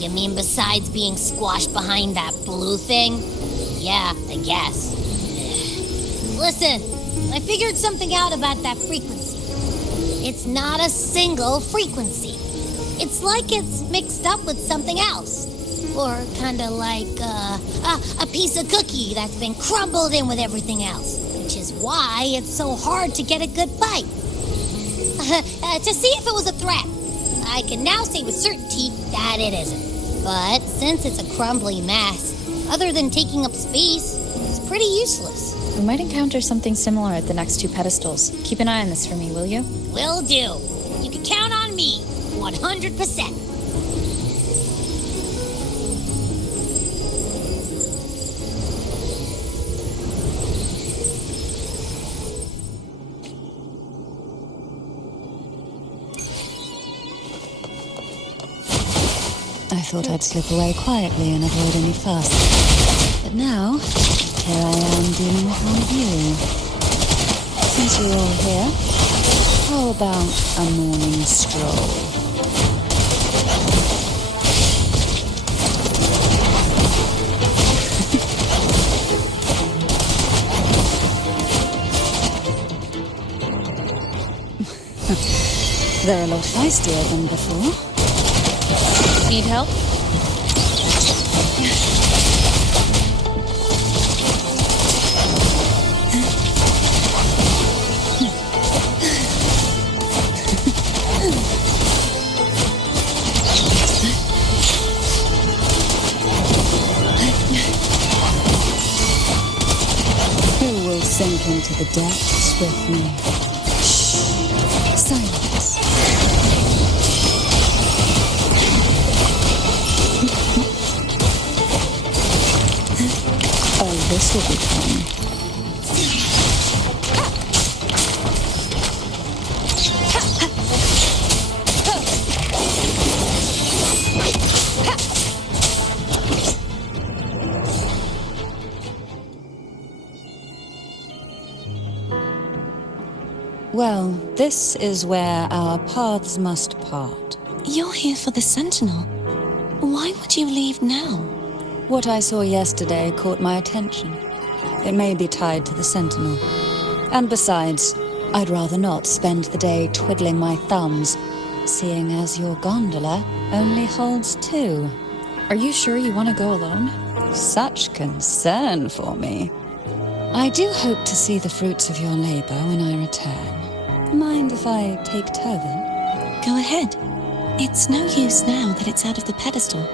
You mean besides being squashed behind that blue thing? Yeah, I guess. Listen, I figured something out about that frequency. It's not a single frequency. It's like it's mixed up with something else. Or kinda like a piece of cookie that's been crumbled in with everything else. Which is why it's so hard to get a good bite. To see if it was a threat. I can now say with certainty that it isn't. But since it's a crumbly mess, other than taking up space, it's pretty useless. We might encounter something similar at the next 2 pedestals. Keep an eye on this for me, will you? Will do. You can count on me, 100%. I thought I'd slip away quietly and avoid any fuss. But now, here I am dealing with one of you. Since you're all here, how about a morning stroll? They're a lot feistier than before. Need help? Who will sink into the depths with me? Shh. Silence. This will be fun. Well, this is where our paths must part. You're here for the Sentinel. Why would you leave now? What I saw yesterday caught my attention. It may be tied to the Sentinel. And besides, I'd rather not spend the day twiddling my thumbs, seeing as your gondola only holds 2. Are you sure you want to go alone? Such concern for me. I do hope to see the fruits of your labor when I return. Mind if I take Turvin? Go ahead. It's no use now that it's out of the pedestal.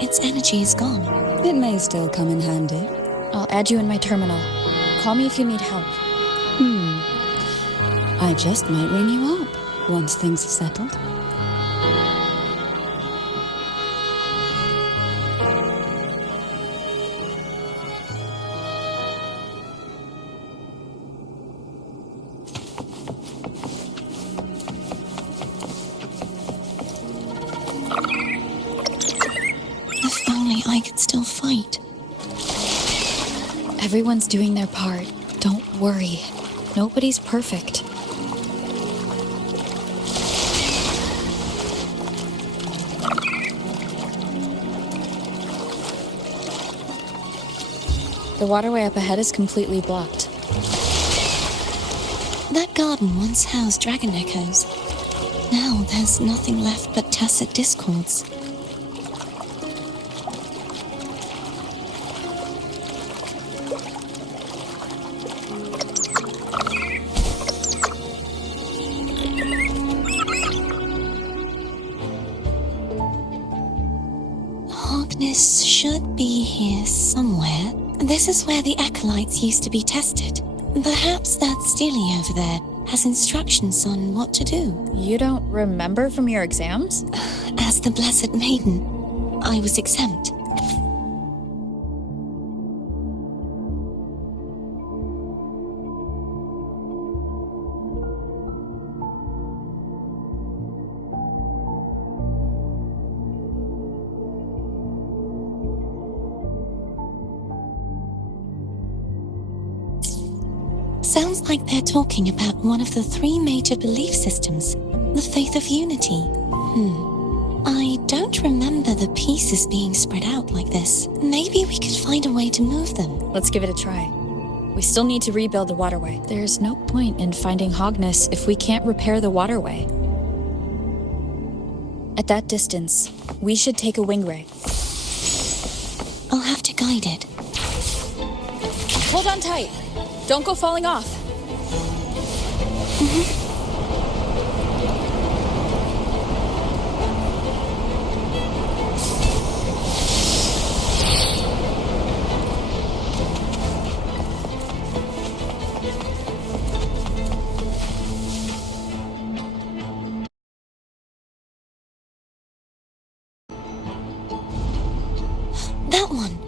Its energy is gone. It may still come in handy. I'll add you in my terminal. Call me if you need help. I just might ring you up once things are settled. If only I could still fight. Everyone's doing their part. Don't worry. Nobody's perfect. The waterway up ahead is completely blocked. That garden once housed dragon echoes. Now there's nothing left but tacit discords. Harkness should be here somewhere. This is where the acolytes used to be tested. Perhaps that Steely over there has instructions on what to do. You don't remember from your exams? As the Blessed Maiden, I was exempt. Sounds like they're talking about one of the 3 major belief systems, the faith of unity. I don't remember the pieces being spread out like this. Maybe we could find a way to move them. Let's give it a try. We still need to rebuild the waterway. There's no point in finding Hogness if we can't repair the waterway. At that distance, we should take a wing ray. I'll have to guide it. Hold on tight. Don't go falling off. That one.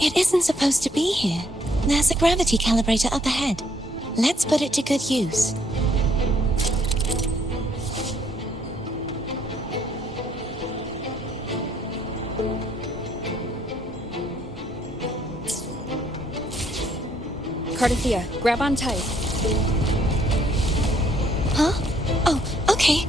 It isn't supposed to be here. There's a gravity calibrator up ahead. Let's put it to good use. Cardathea, grab on tight. Huh? Oh, okay.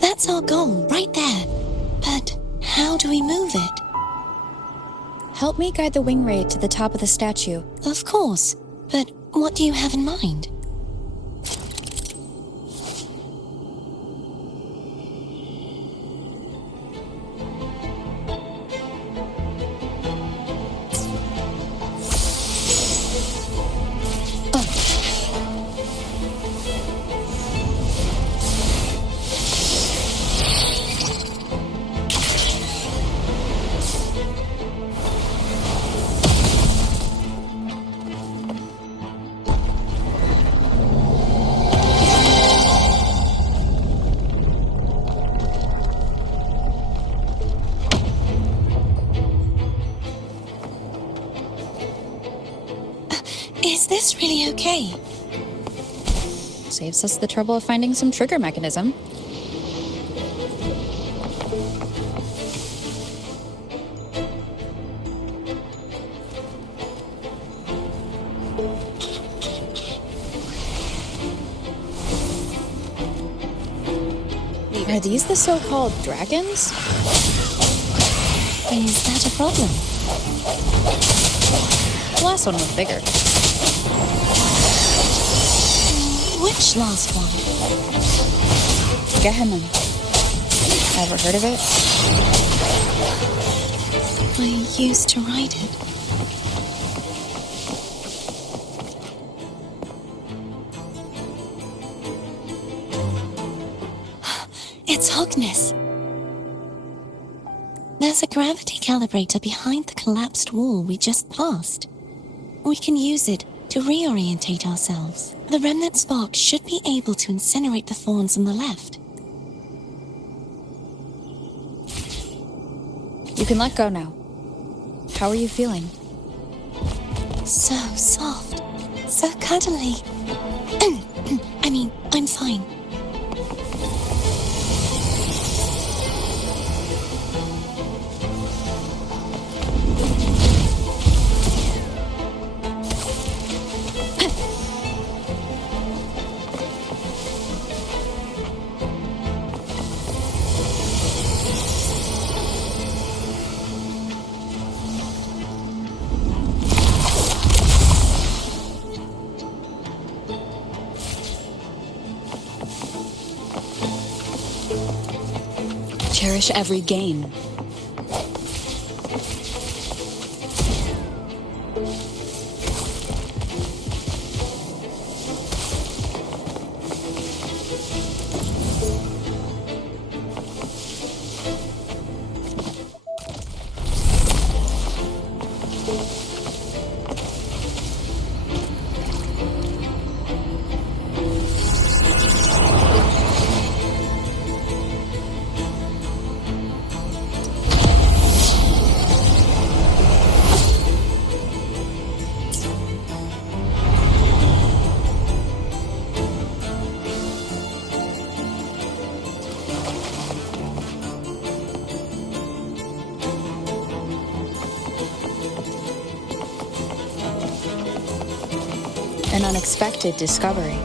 That's our goal, right there. But how do we move it? Help me guide the wing ray to the top of the statue. Of course. But what do you have in mind? Is this really okay? Saves us the trouble of finding some trigger mechanism. Are these the so-called dragons? Is that a problem? The last one was bigger. Which last one? Gehenna. Ever heard of it? I used to ride it. It's Hogness. There's a gravity calibrator behind the collapsed wall we just passed. We can use it to reorientate ourselves. The remnant spark should be able to incinerate the thorns on the left. You can let go now. How are you feeling? So soft. So cuddly. I mean, I'm fine. Cherish every gain. unexpected discovery.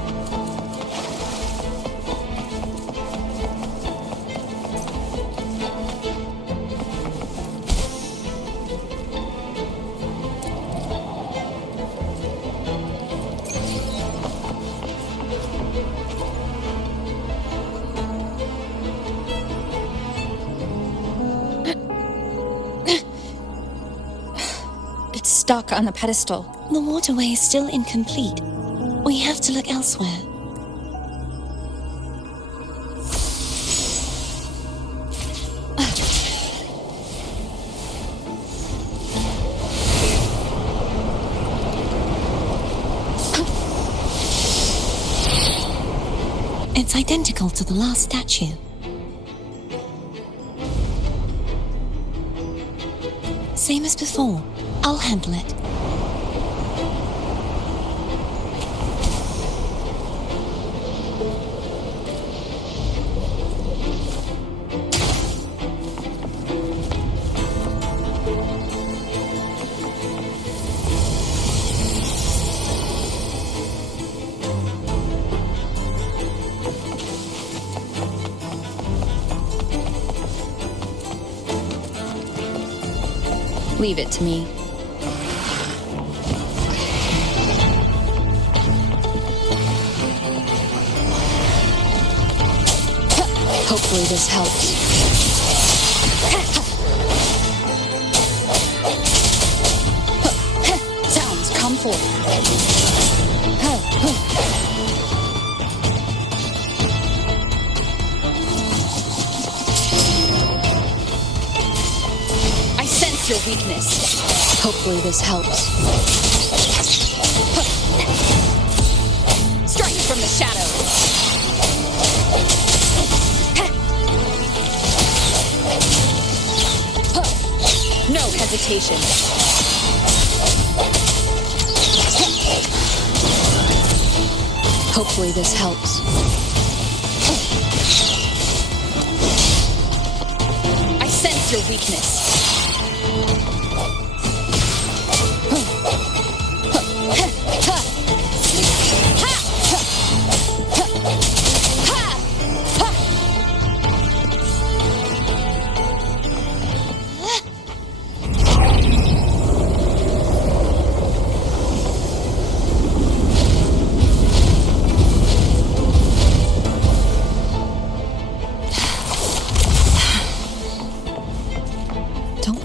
It's stuck on the pedestal. The waterway is still incomplete. We have to look elsewhere. It's identical to the last statue. Same as before. I'll handle it. Leave it to me. Hopefully this helps. Sounds come forth. I sense your weakness. Hopefully this helps. Strike from the shadows. No hesitation. Hopefully this helps. I sense your weakness.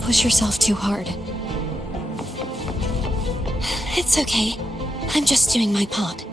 Push yourself too hard. It's okay. I'm just doing my part.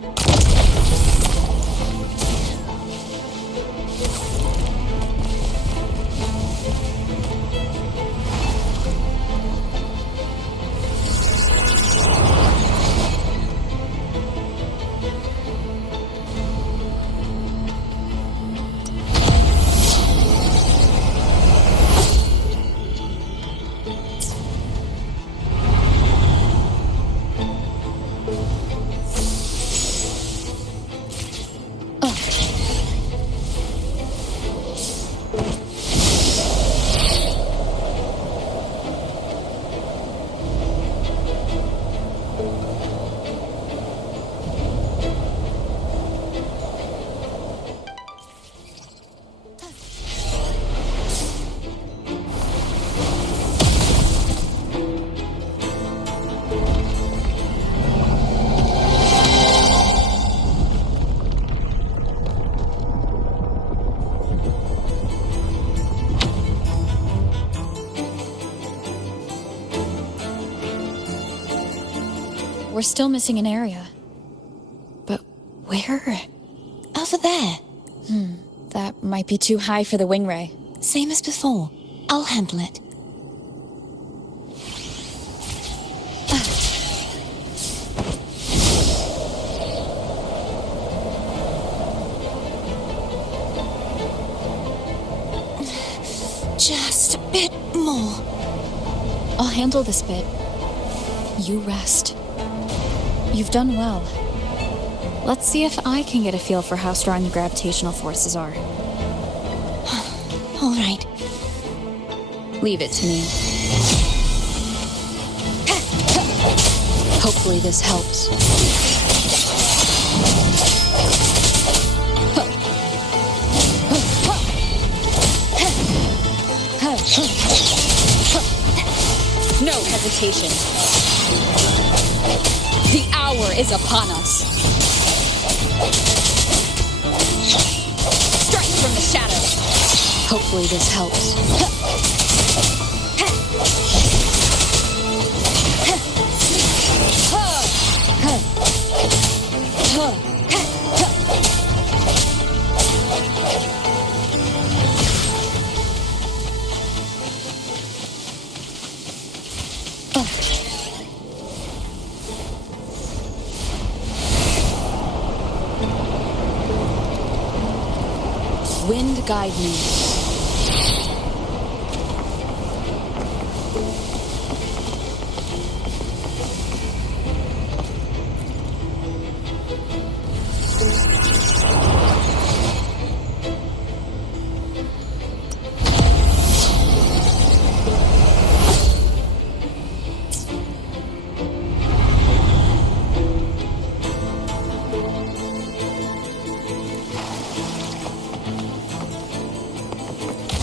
We're still missing an area. But where? Over there. That might be too high for the wing ray. Same as before. I'll handle it. Just a bit more. I'll handle this bit. You rest. You've done well. Let's see if I can get a feel for how strong the gravitational forces are. All right. Leave it to me. Hopefully this helps. No hesitation. The hour is upon us. Strike from the shadows. Hopefully this helps. Wind guide me.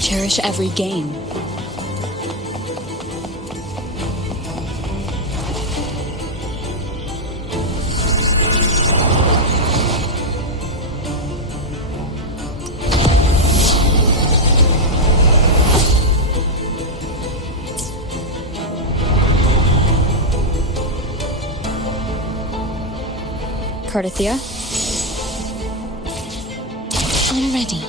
Cherish every gain. Cardathia? I'm ready.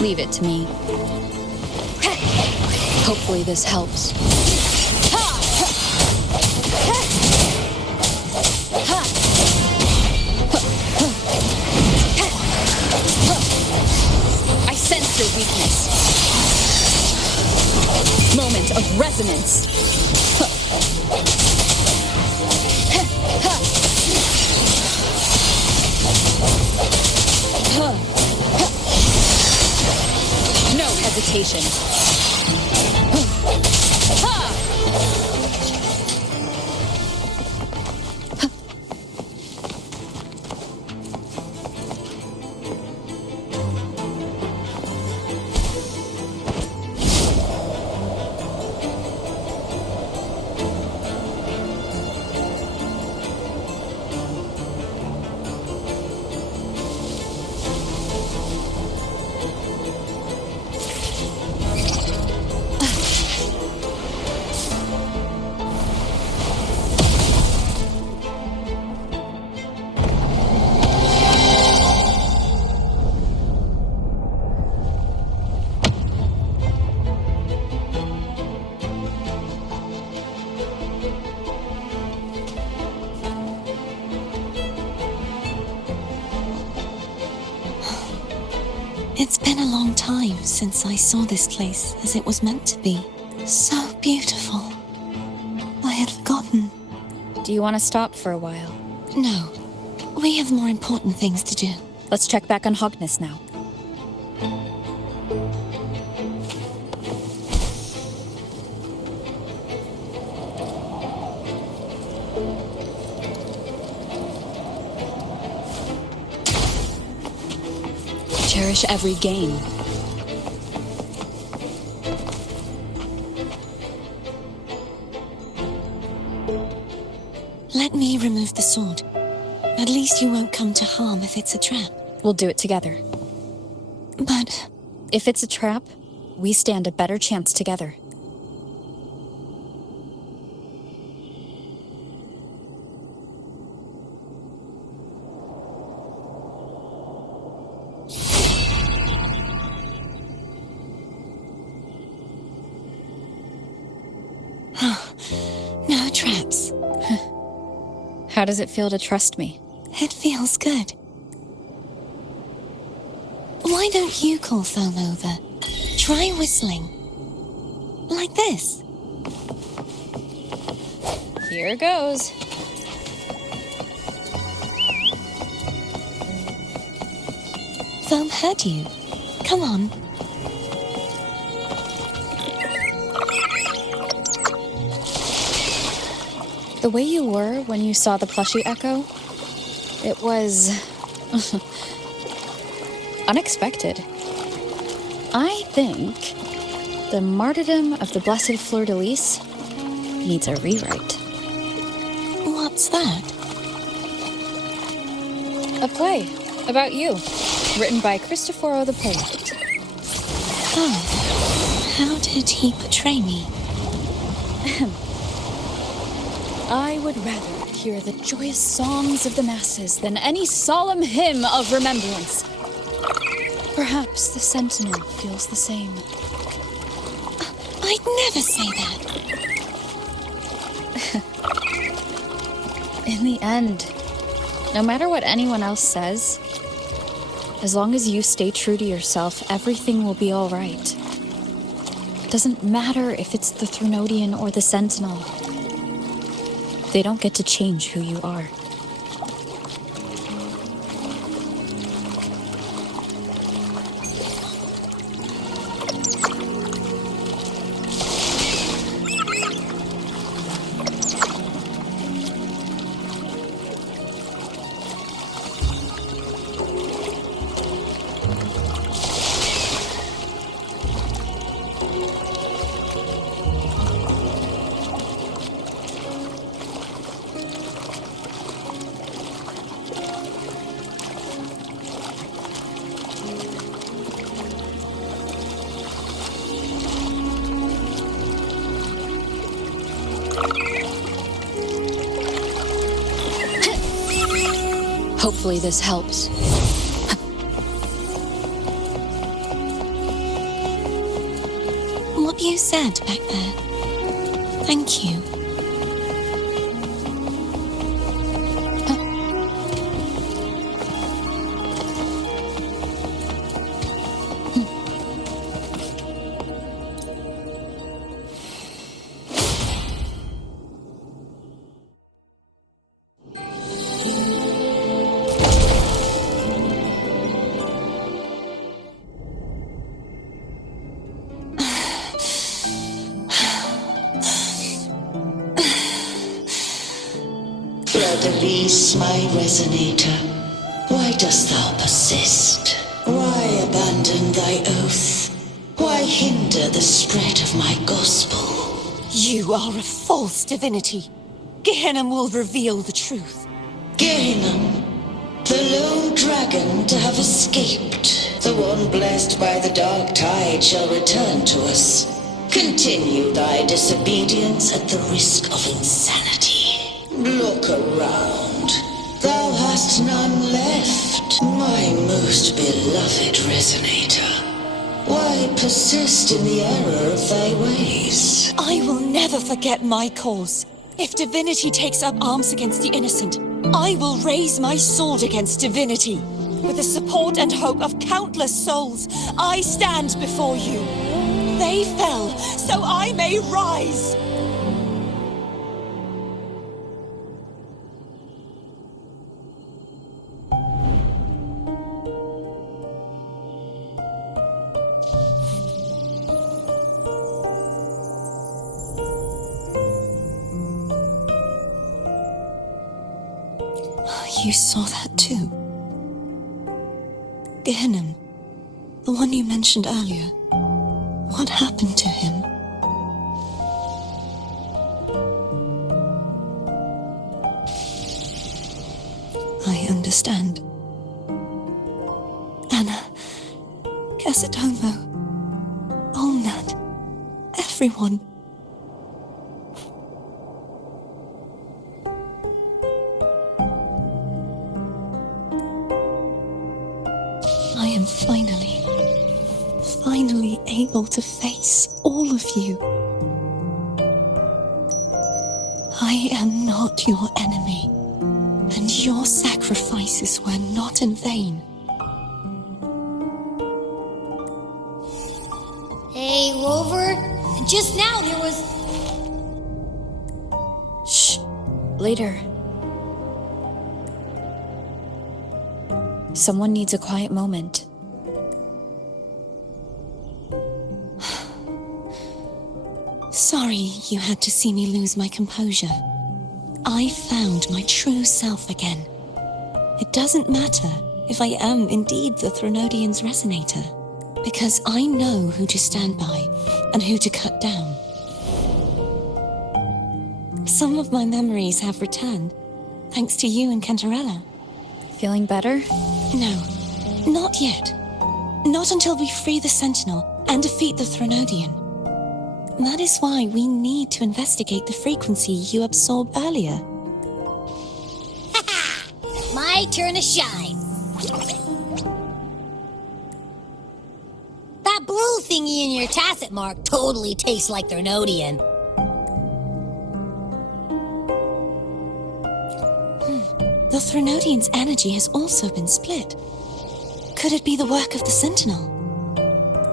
Leave it to me. Hopefully this helps. I sense your weakness. Moment of resonance. No hesitation. It's been a long time since I saw this place as it was meant to be. So beautiful. I had forgotten. Do you want to stop for a while? No, we have more important things to do. Let's check back on Hogness now. Cherish every gain. Let me remove the sword. At least you won't come to harm if it's a trap. We'll do it together. But If it's a trap, we stand a better chance together. no traps. How does it feel to trust me? It feels good. Why don't you call Foam over? Try whistling. Like this. Here goes. Foam heard you. Come on. The way you were when you saw the plushie echo, it was unexpected. I think the martyrdom of the Blessed Fleur-de-Lis needs a rewrite. What's that? A play about you, written by Cristoforo the playwright. Oh, how did he portray me? I would rather hear the joyous songs of the masses than any solemn hymn of remembrance. Perhaps the Sentinel feels the same. I'd never say that. In the end, no matter what anyone else says, as long as you stay true to yourself, everything will be all right. Doesn't matter if it's the Threnodian or the Sentinel. They don't get to change who you are. Hopefully this helps. What you said back there. Thank you. Fleur-de-Lis, my resonator, why dost thou persist? Why abandon thy oath? Why hinder the spread of my gospel? You are a false divinity. Gehenna will reveal the truth. Gehenna, the lone dragon to have escaped, the one blessed by the dark tide shall return to us. Continue thy disobedience at the risk of insanity. Look around. Thou hast none left, my most beloved resonator. Why persist in the error of thy ways? I will never forget my cause. If divinity takes up arms against the innocent, I will raise my sword against divinity. With the support and hope of countless souls, I stand before you. They fell, so I may rise. You saw that too? Gehenna, the one you mentioned earlier. What happened to him? I understand. Anna, Casitomo, Olnat, everyone. I am finally able to face all of you. I am not your enemy, and your sacrifices were not in vain. Hey, Rover, just now there was... Shh. Later. Someone needs a quiet moment. Sorry you had to see me lose my composure. I found my true self again. It doesn't matter if I am indeed the Threnodian's resonator, because I know who to stand by and who to cut down. Some of my memories have returned, thanks to you and Cantarella. Feeling better? No, not yet. Not until we free the Sentinel and defeat the Threnodian. That is why we need to investigate the frequency you absorbed earlier. My turn to shine. That blue thingy in your tacit mark totally tastes like Threnodian. The Threnodian's energy has also been split. Could it be the work of the Sentinel?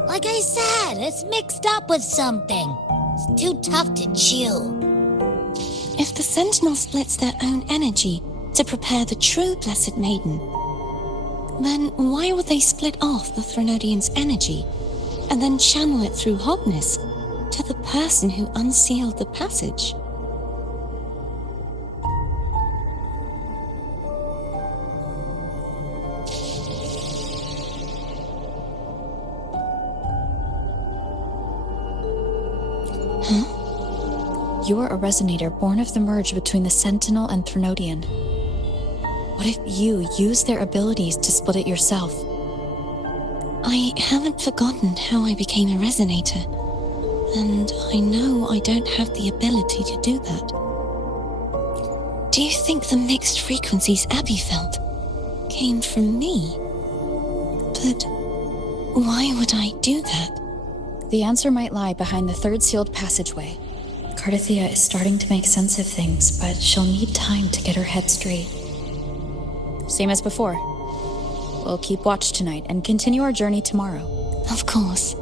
Like I said, it's mixed up with something. It's too tough to chew. If the Sentinel splits their own energy to prepare the true Blessed Maiden, then why would they split off the Threnodian's energy and then channel it through Hognis to the person who unsealed the passage? You're a resonator born of the merge between the Sentinel and Threnodian. What if you use their abilities to split it yourself? I haven't forgotten how I became a resonator, and I know I don't have the ability to do that. Do you think the mixed frequencies Abby felt came from me? But why would I do that? The answer might lie behind the third sealed passageway. Cardathia is starting to make sense of things, but she'll need time to get her head straight. Same as before. We'll keep watch tonight and continue our journey tomorrow. Of course.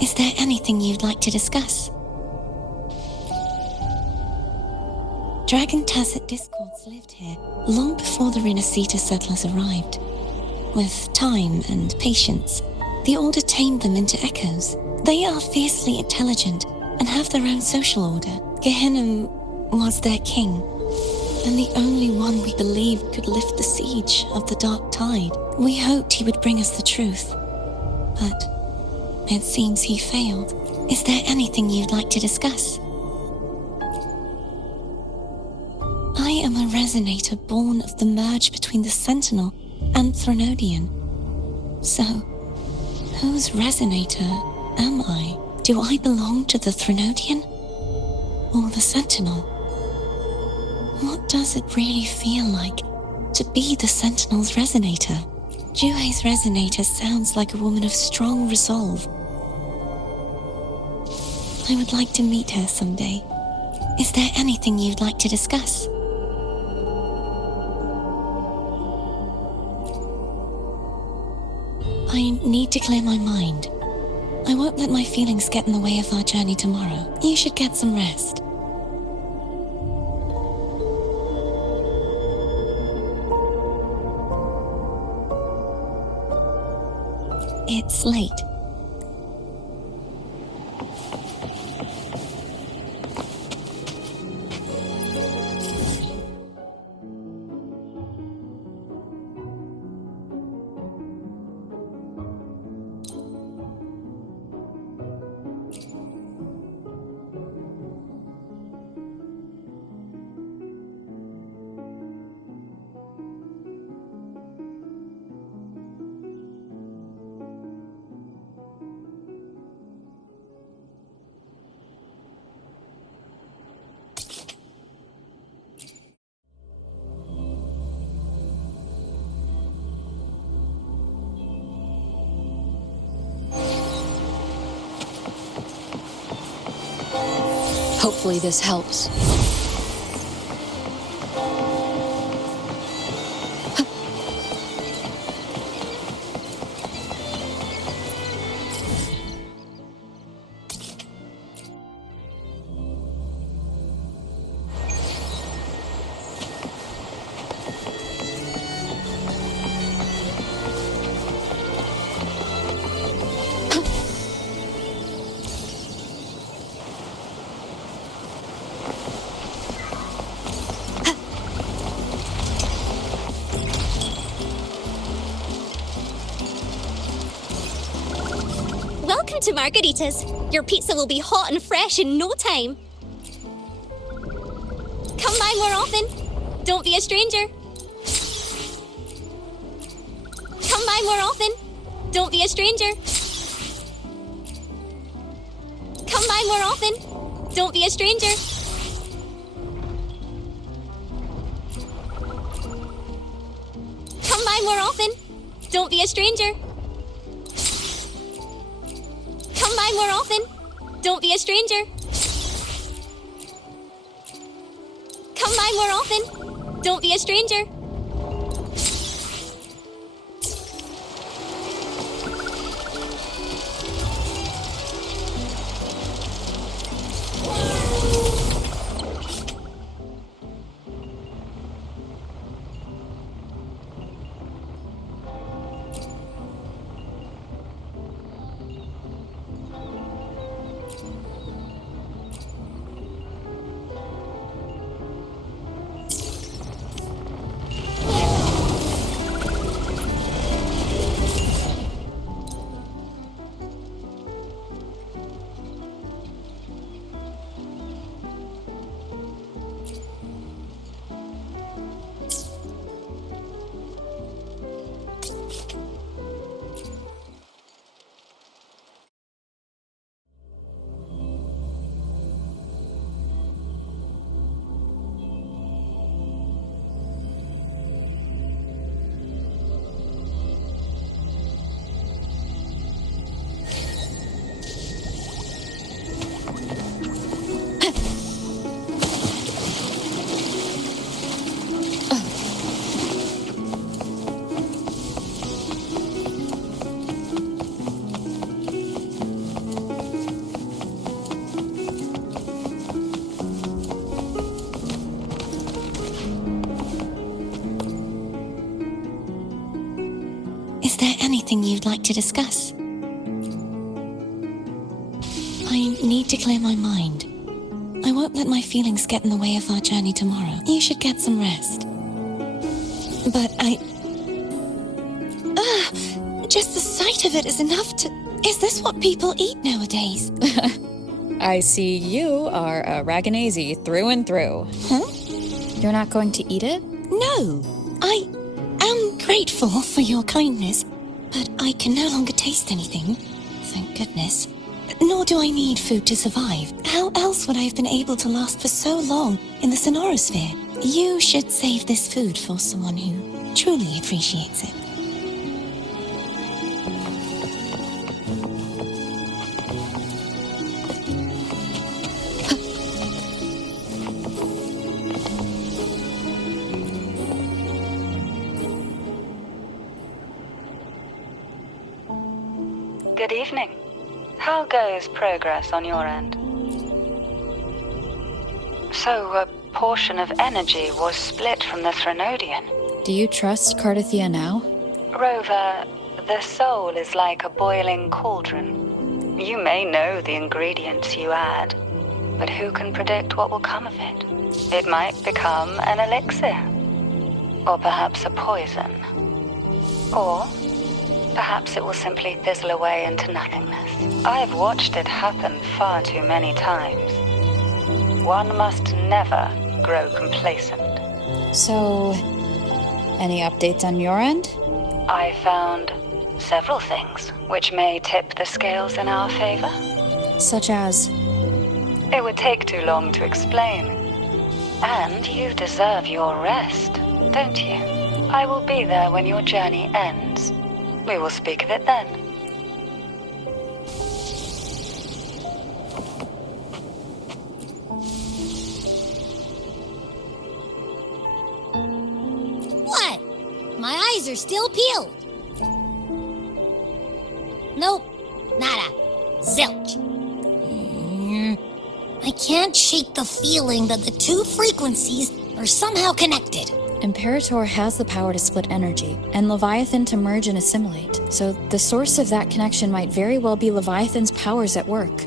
Is there anything you'd like to discuss? Dragon Tacit discords lived here long before the Renacita settlers arrived. With time and patience, the Order tamed them into echoes. They are fiercely intelligent and have their own social order. Gehinnom was their king, and the only one we believed could lift the siege of the Dark Tide. We hoped he would bring us the truth, but it seems he failed. Is there anything you'd like to discuss? I am a resonator born of the merge between the Sentinel and Threnodian. So, whose resonator am I? Do I belong to the Threnodian? Or the Sentinel? What does it really feel like to be the Sentinel's resonator? Juhe's resonator sounds like a woman of strong resolve. I would like to meet her someday. Is there anything you'd like to discuss? I need to clear my mind. I won't let my feelings get in the way of our journey tomorrow. You should get some rest. It's late. Hopefully this helps. Welcome to Margaritas. Your pizza will be hot and fresh in no time. Come by more often. Don't be a stranger. Come by more often. Don't be a stranger. Come by more often. Don't be a stranger. Come by more often. Don't be a stranger. Come by more often. Don't be a stranger. Come by more often. Don't be a stranger. Is there anything you'd like to discuss? I need to clear my mind. I won't let my feelings get in the way of our journey tomorrow. You should get some rest. But just the sight of it is enough to... Is this what people eat nowadays? I see you are a Raganazi through and through. Huh? You're not going to eat it? No, I am grateful for your kindness, but I can no longer taste anything. Thank goodness. Nor do I need food to survive. How else would I have been able to last for so long in the Sonorosphere? You should save this food for someone who truly appreciates it. Good evening. How goes progress on your end? So, a portion of energy was split from the Threnodian. Do you trust Cardathia now? Rover, the soul is like a boiling cauldron. You may know the ingredients you add, but who can predict what will come of it? It might become an elixir, or perhaps a poison, or perhaps it will simply fizzle away into nothingness. I've watched it happen far too many times. One must never grow complacent. So, any updates on your end? I found several things which may tip the scales in our favor. Such as? It would take too long to explain. And you deserve your rest, don't you? I will be there when your journey ends. We will speak of it then. eyes are still peeled. Nope, nada. Zilch. I can't shake the feeling that the two frequencies are somehow connected. Imperator has the power to split energy, and Leviathan to merge and assimilate, so the source of that connection might very well be Leviathan's powers at work.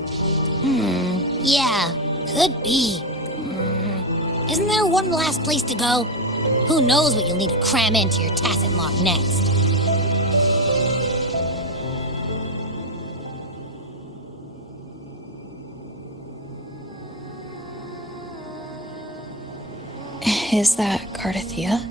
Yeah, could be. Isn't there one last place to go? Who knows what you'll need to cram into your tacit lock next? Is that Cardathea?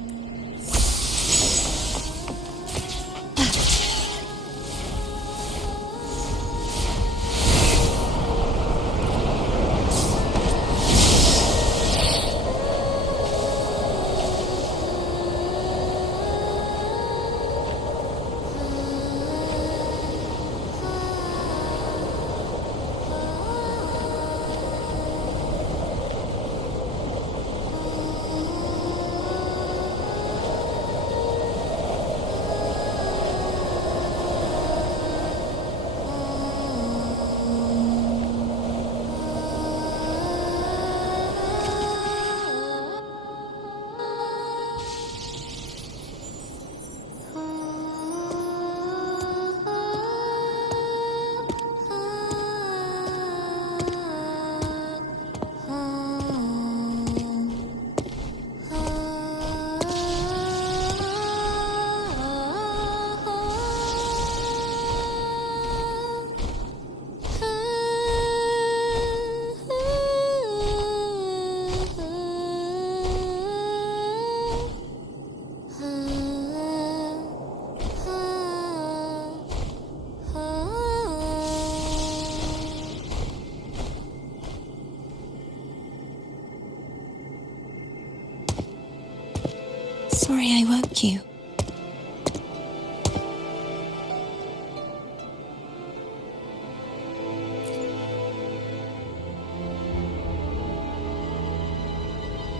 Sorry I woke you.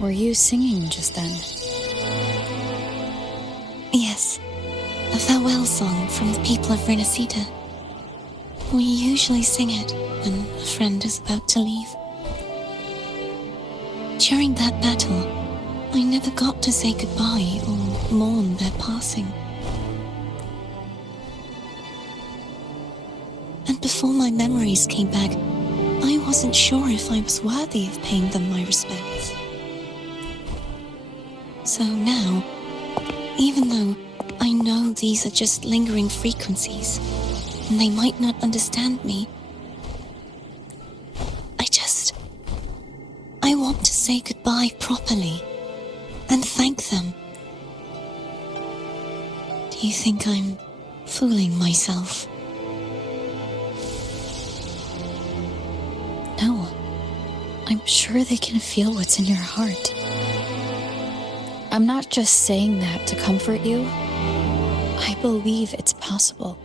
Were you singing just then? Yes, a farewell song from the people of Renacita. We usually sing it when a friend is about to leave. During that battle, I never got to say goodbye or mourn their passing. And before my memories came back, I wasn't sure if I was worthy of paying them my respects. So now, even though I know these are just lingering frequencies, and they might not understand me, I want to say goodbye properly. And thank them. Do you think I'm fooling myself? No. I'm sure they can feel what's in your heart. I'm not just saying that to comfort you. I believe it's possible.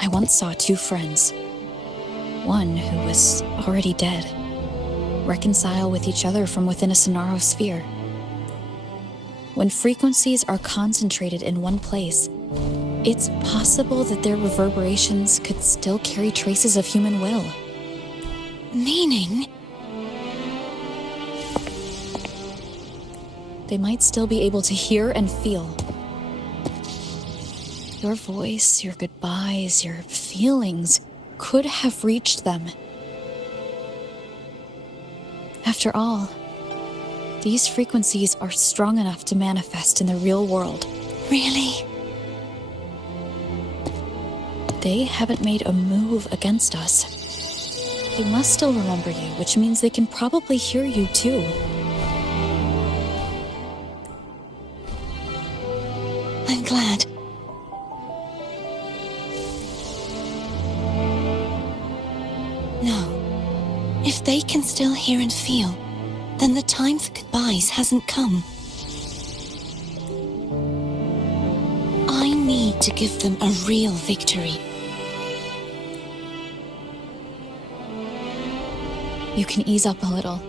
I once saw two friends. One who was already dead. Reconcile with each other from within a Sonaro sphere. When frequencies are concentrated in one place, it's possible that their reverberations could still carry traces of human will. Meaning? They might still be able to hear and feel. Your voice, your goodbyes, your feelings could have reached them. After all, these frequencies are strong enough to manifest in the real world. Really? They haven't made a move against us. They must still remember you, which means they can probably hear you too. I'm glad. No. If they can still hear and feel, then the time for goodbyes hasn't come. I need to give them a real victory. You can ease up a little.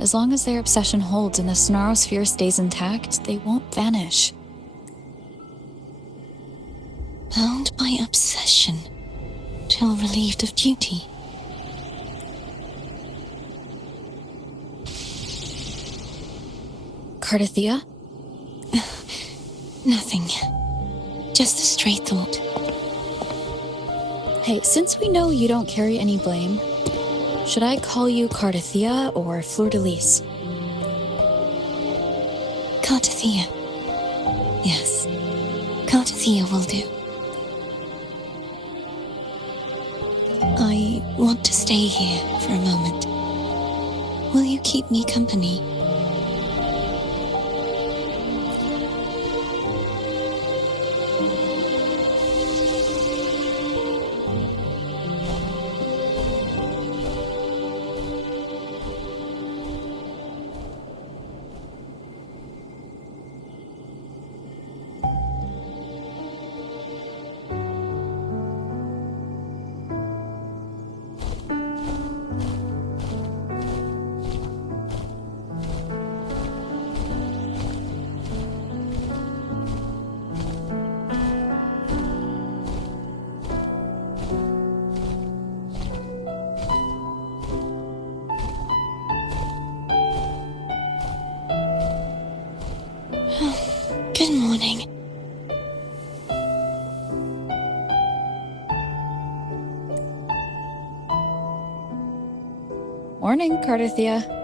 As long as their obsession holds and the Snarrosphere stays intact, they won't vanish. Bound by obsession, till relieved of duty. Cardathia? Nothing. Just a stray thought. Hey, since we know you don't carry any blame, should I call you Cardathia or Fleur-de-Lis? Cardathia. Yes. Cardathia will do. I want to stay here for a moment. Will you keep me company? Good morning. Morning, Cardathia.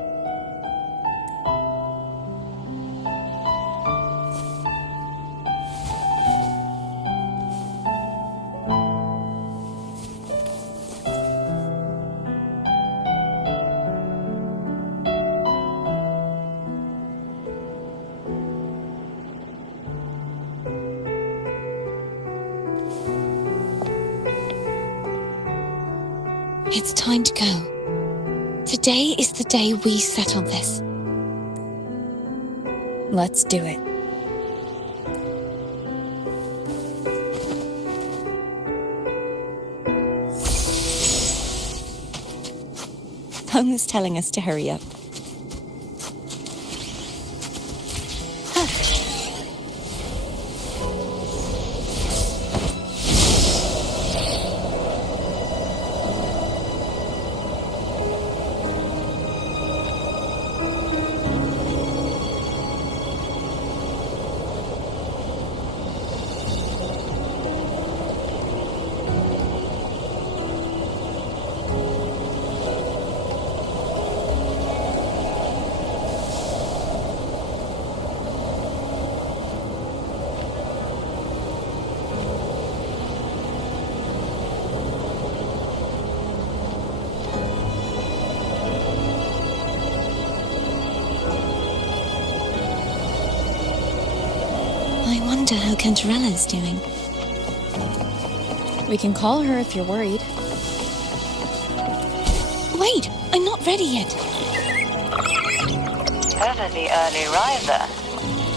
It's time to go. Today is the day we settle this. Let's do it. Home is telling us to hurry up. I wonder how Cantarella's doing. We can call her if you're worried. Wait, I'm not ready yet. Ever the early riser.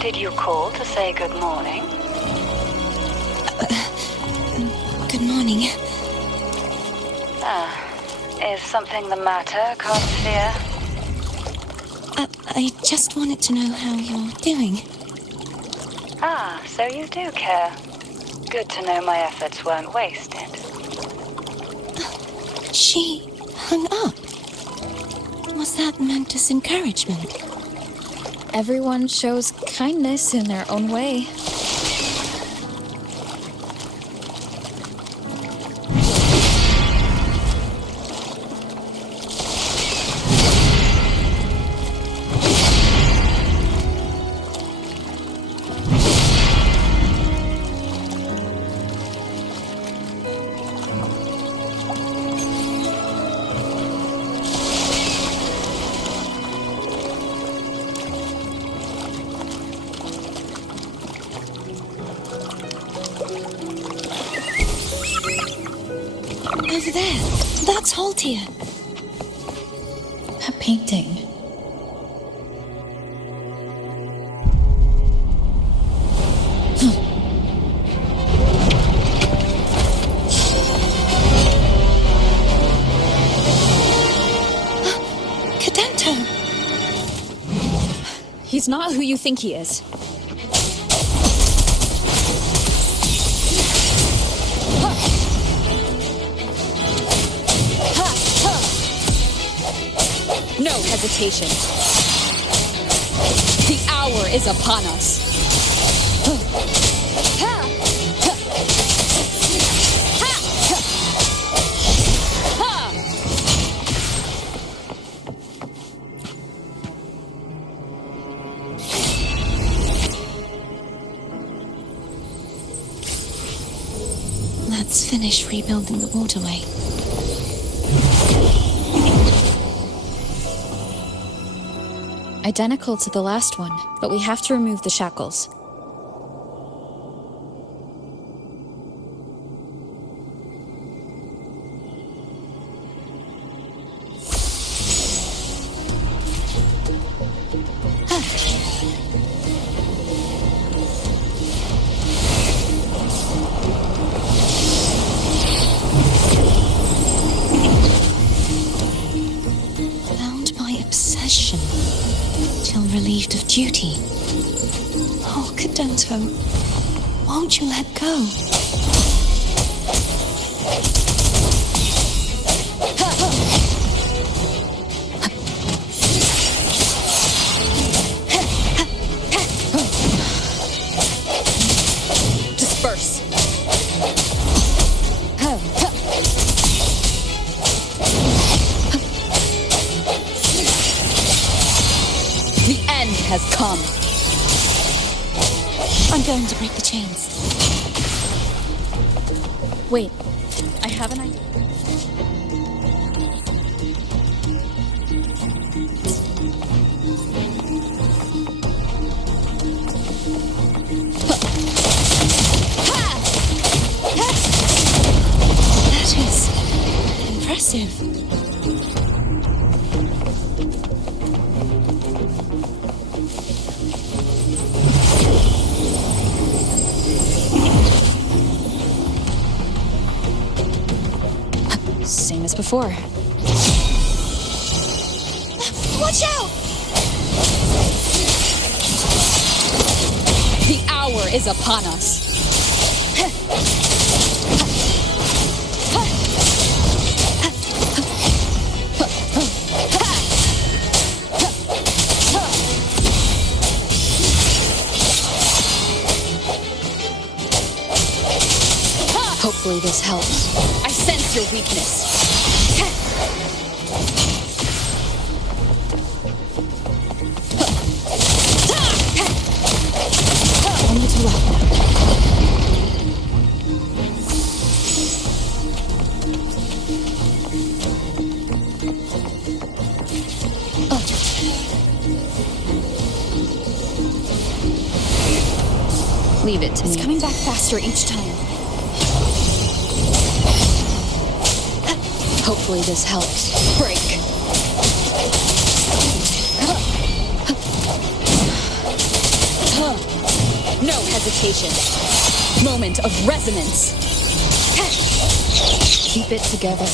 Did you call to say good morning? Good morning. Is something the matter, Cardathia? I just wanted to know how you're doing. So you do care. Good to know my efforts weren't wasted. She hung up. Was that meant as encouragement? Everyone shows kindness in their own way. Over there. That's Haltia. That painting. Cadento. He's not who you think he is. No hesitation. The hour is upon us. Let's finish rebuilding the waterway. Identical to the last one, but we have to remove the shackles. Bound by obsession, till relieved of duty. Oh, Cadento, won't you let go? Disperse. The end has come. I'm going to break the chains. Wait, I have an idea. That is impressive. Same as before. Watch out! The hour is upon us. Hopefully this helps. I sense your weakness. Only too left now. Leave it to me. It's coming back faster each time. Hopefully this helps. Break. No hesitation. Moment of resonance. Keep it together.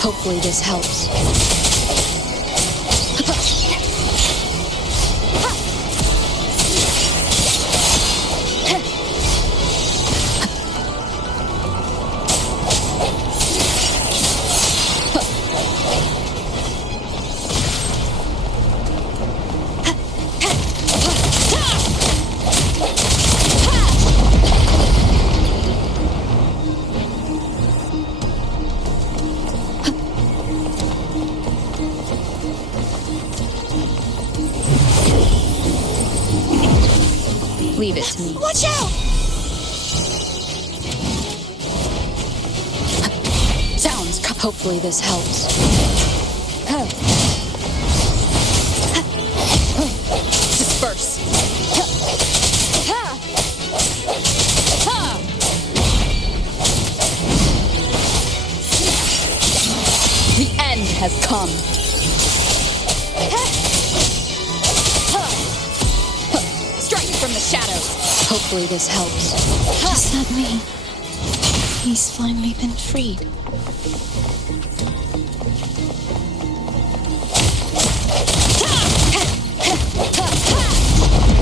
Hopefully this helps. Leave it to me. Watch out! Sounds. Hopefully this helps. Disperse. The end has come. Strike from the shadows. Hopefully this helps. Just let me he's finally been freed.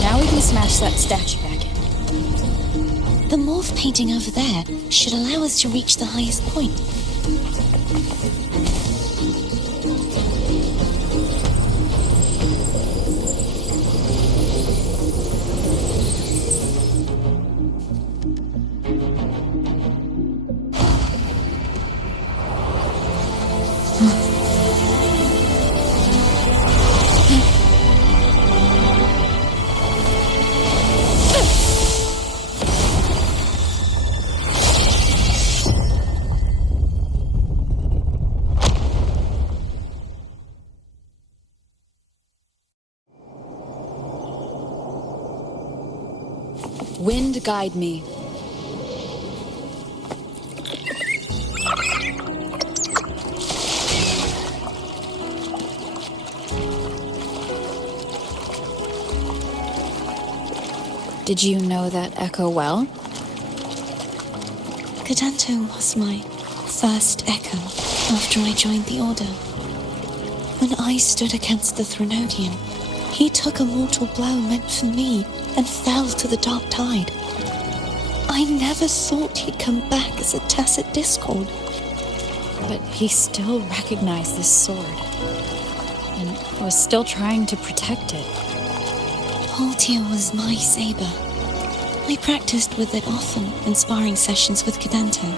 Now we can smash that statue back in. The morph painting over there should allow us to reach the highest point. Wind guide me. Did you know that echo well? Cadanto was my first echo after I joined the Order. When I stood against the Threnodian, he took a mortal blow meant for me and fell to the dark tide. I never thought he'd come back as a tacit discord. But he still recognized this sword and was still trying to protect it. Haltier was my saber. I practiced with it often in sparring sessions with Cadanto.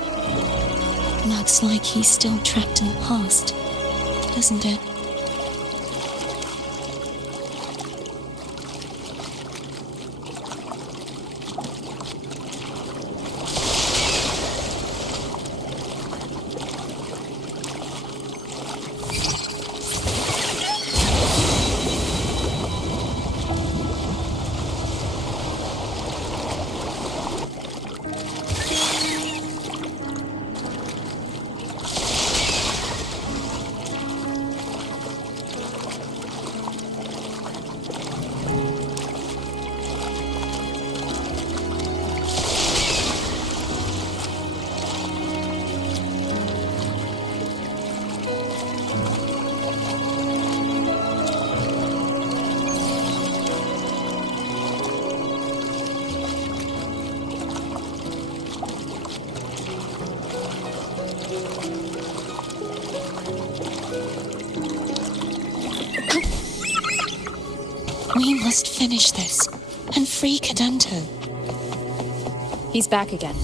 Looks like he's still trapped in the past, doesn't it? We must finish this and free Cadanto. He's back again.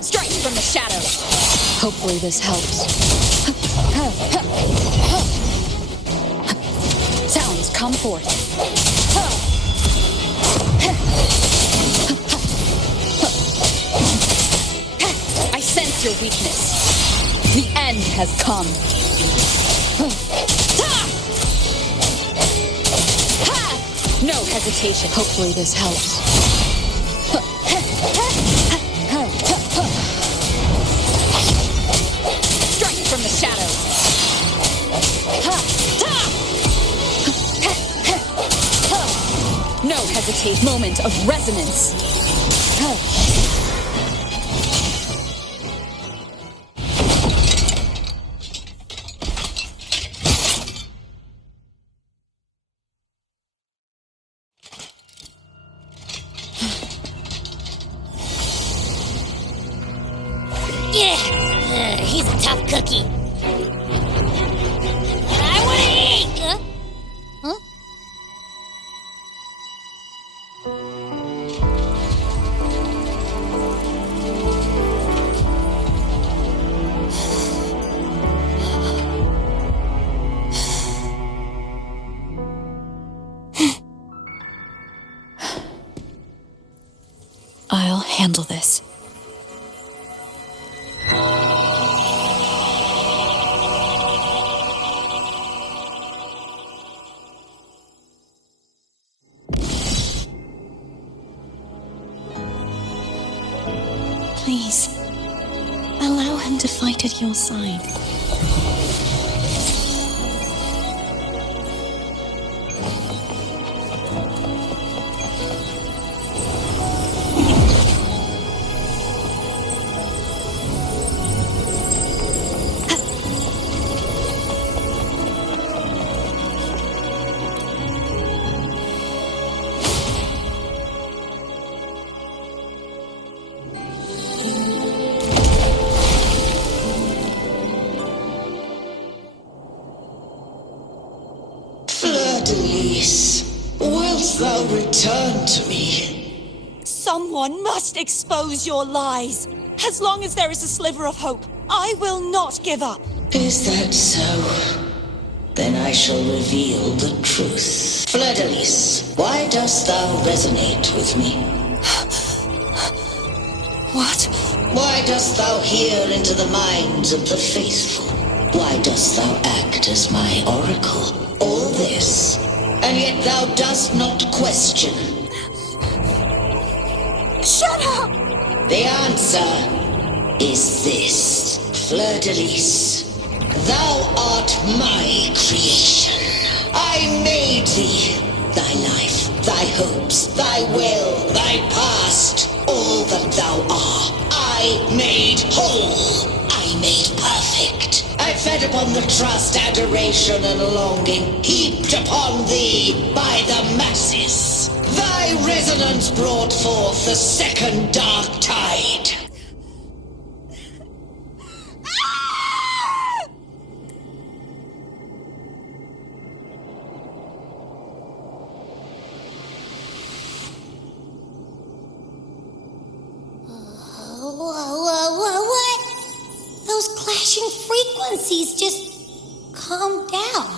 Strike from the shadows! Hopefully this helps. Sounds, come forth. I sense your weakness. The end has come. No hesitation. Hopefully this helps. Strike from the shadows. No hesitation. Moment of resonance. He's a tough cookie. I want to eat! Huh? I'll handle this. Please, allow him to fight at your side. Fledalise, wilt thou return to me? Someone must expose your lies. As long as there is a sliver of hope, I will not give up. Is that so? Then I shall reveal the truth. Fledalise, why dost thou resonate with me? What? Why dost thou hear into the minds of the faithful? Why dost thou act as my oracle? All this, and yet thou dost not question. Shut up! The answer is this. Fledalise, thou art my creation. I made thee. Thy life, thy hopes, thy will, thy past, all that thou art, I made whole. I made perfect. I fed upon the trust, adoration, and longing heaped upon thee by the masses. Thy resonance brought forth the second dark tide. What? Those clashing frequencies just calm down.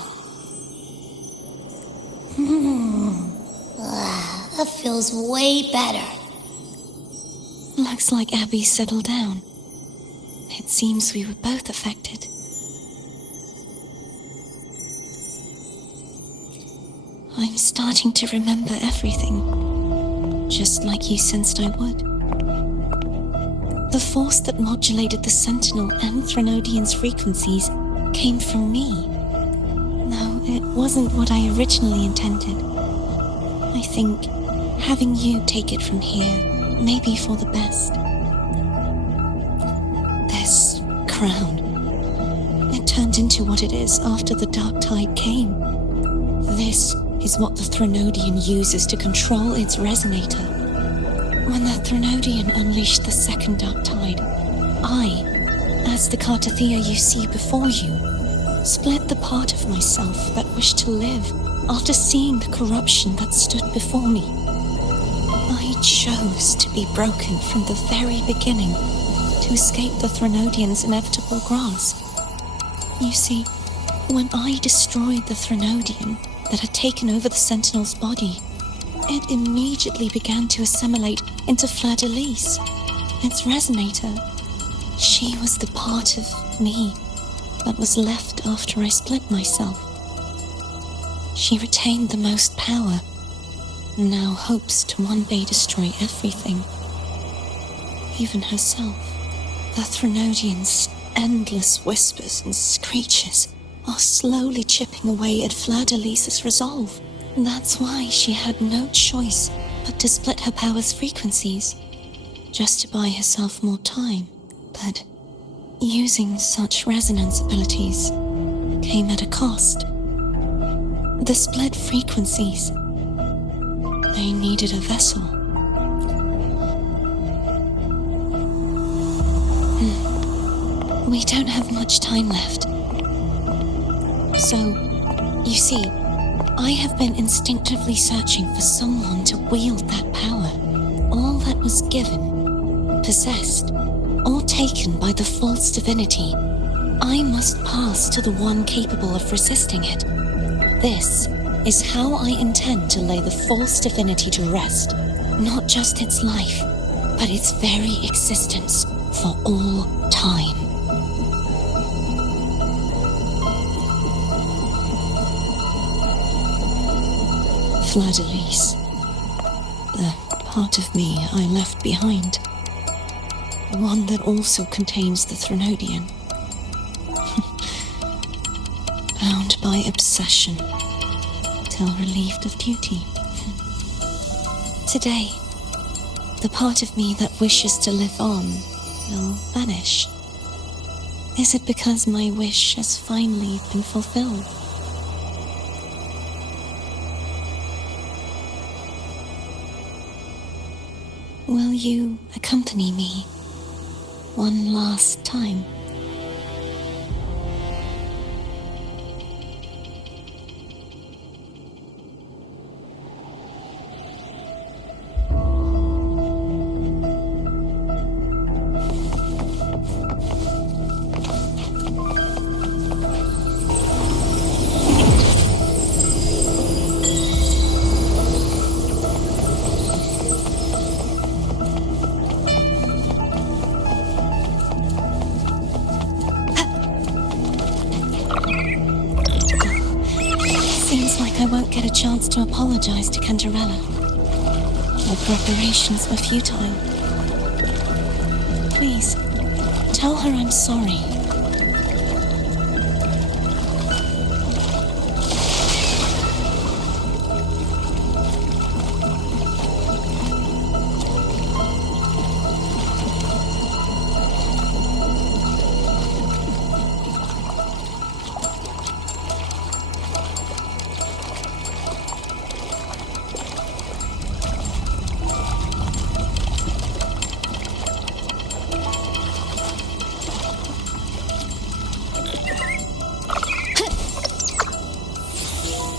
That feels way better. Looks like Abby settled down. It seems we were both affected. I'm starting to remember everything, just like you sensed I would. The force that modulated the Sentinel and Threnodian's frequencies came from me. No, it wasn't what I originally intended. I think having you take it from here may be for the best. This crown, it turned into what it is after the Dark Tide came. This is what the Threnodian uses to control its resonator. When the Threnodian unleashed the second Dark Tide, I, as the Cartathea you see before you, split the part of myself that wished to live after seeing the corruption that stood before me. I chose to be broken from the very beginning to escape the Threnodian's inevitable grasp. You see, when I destroyed the Threnodian that had taken over the Sentinel's body, it immediately began to assimilate into Fledalise, its resonator. She was the part of me that was left after I split myself. She retained the most power, and now hopes to one day destroy everything, even herself. The Threnodian's endless whispers and screeches are slowly chipping away at Fledalise's resolve. That's why she had no choice but to split her power's frequencies, just to buy herself more time. But using such resonance abilities came at a cost. The split frequencies, they needed a vessel. We don't have much time left. So, you see, I have been instinctively searching for someone to wield that power. All that was given, possessed, or taken by the false divinity, I must pass to the one capable of resisting it. This is how I intend to lay the false divinity to rest. Not just its life, but its very existence for all time. Fledalise, the part of me I left behind, the one that also contains the Threnodian. Bound by obsession, till relieved of duty. Today, the part of me that wishes to live on will vanish. Is it because my wish has finally been fulfilled? Will you accompany me one last time? Seems like I won't get a chance to apologize to Cantarella. My preparations were futile. Please, tell her I'm sorry.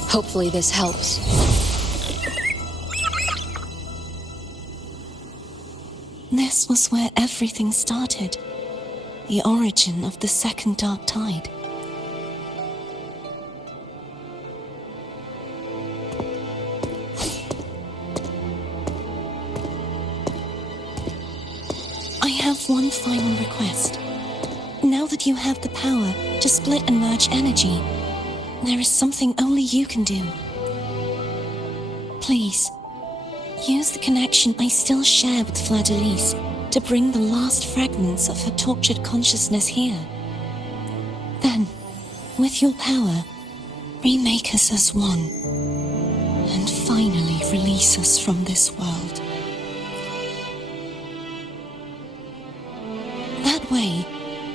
Hopefully this helps. This was where everything started. The origin of the second dark tide. I have one final request. Now that you have the power to split and merge energy, there is something only you can do. Please, use the connection I still share with Fleur-de-Lis to bring the last fragments of her tortured consciousness here. Then, with your power, remake us as one, and finally release us from this world. That way,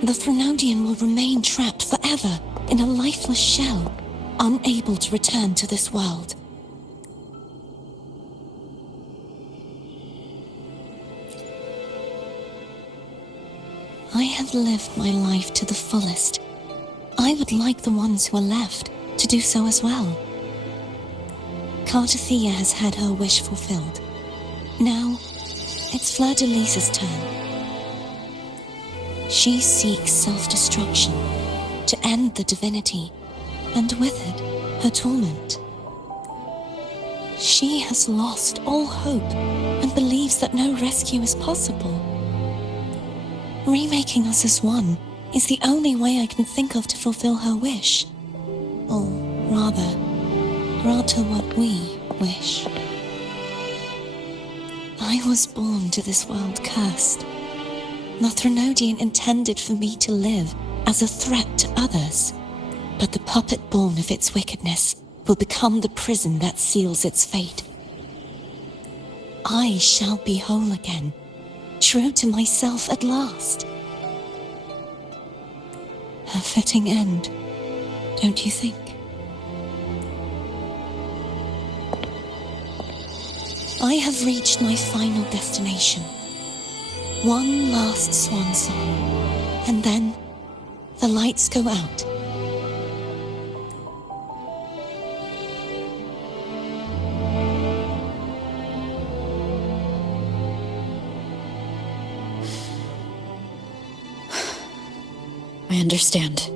the Threnodian will remain trapped forever in a lifeless shell, unable to return to this world. I have lived my life to the fullest. I would like the ones who are left to do so as well. Cartathea has had her wish fulfilled. Now, it's Fleur-de-Lis's turn. She seeks self-destruction to end the divinity, and with it, her torment. She has lost all hope and believes that no rescue is possible. Remaking us as one is the only way I can think of to fulfill her wish. Or rather, grant her what we wish. I was born to this world cursed. The Threnodian intended for me to live as a threat to others, but the puppet born of its wickedness will become the prison that seals its fate. I shall be whole again, true to myself at last. A fitting end, don't you think? I have reached my final destination. One last swan song, and then the lights go out. I understand.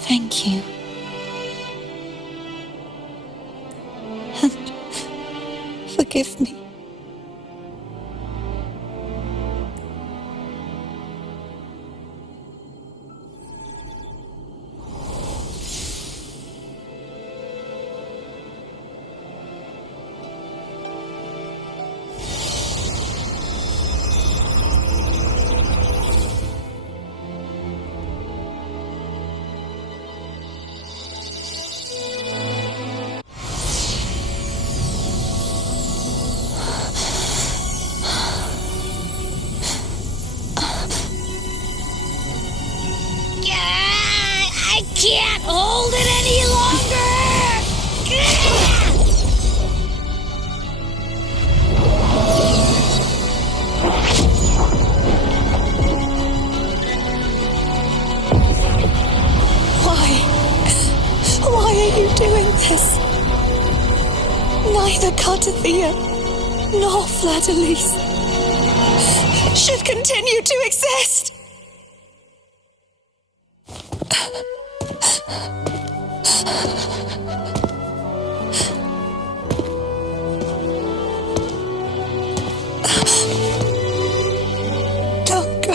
Thank you. And forgive me. I can't hold it any longer! Why are you doing this? Neither Cartathea nor Fleur-de-Lis should continue to exist. Don't go.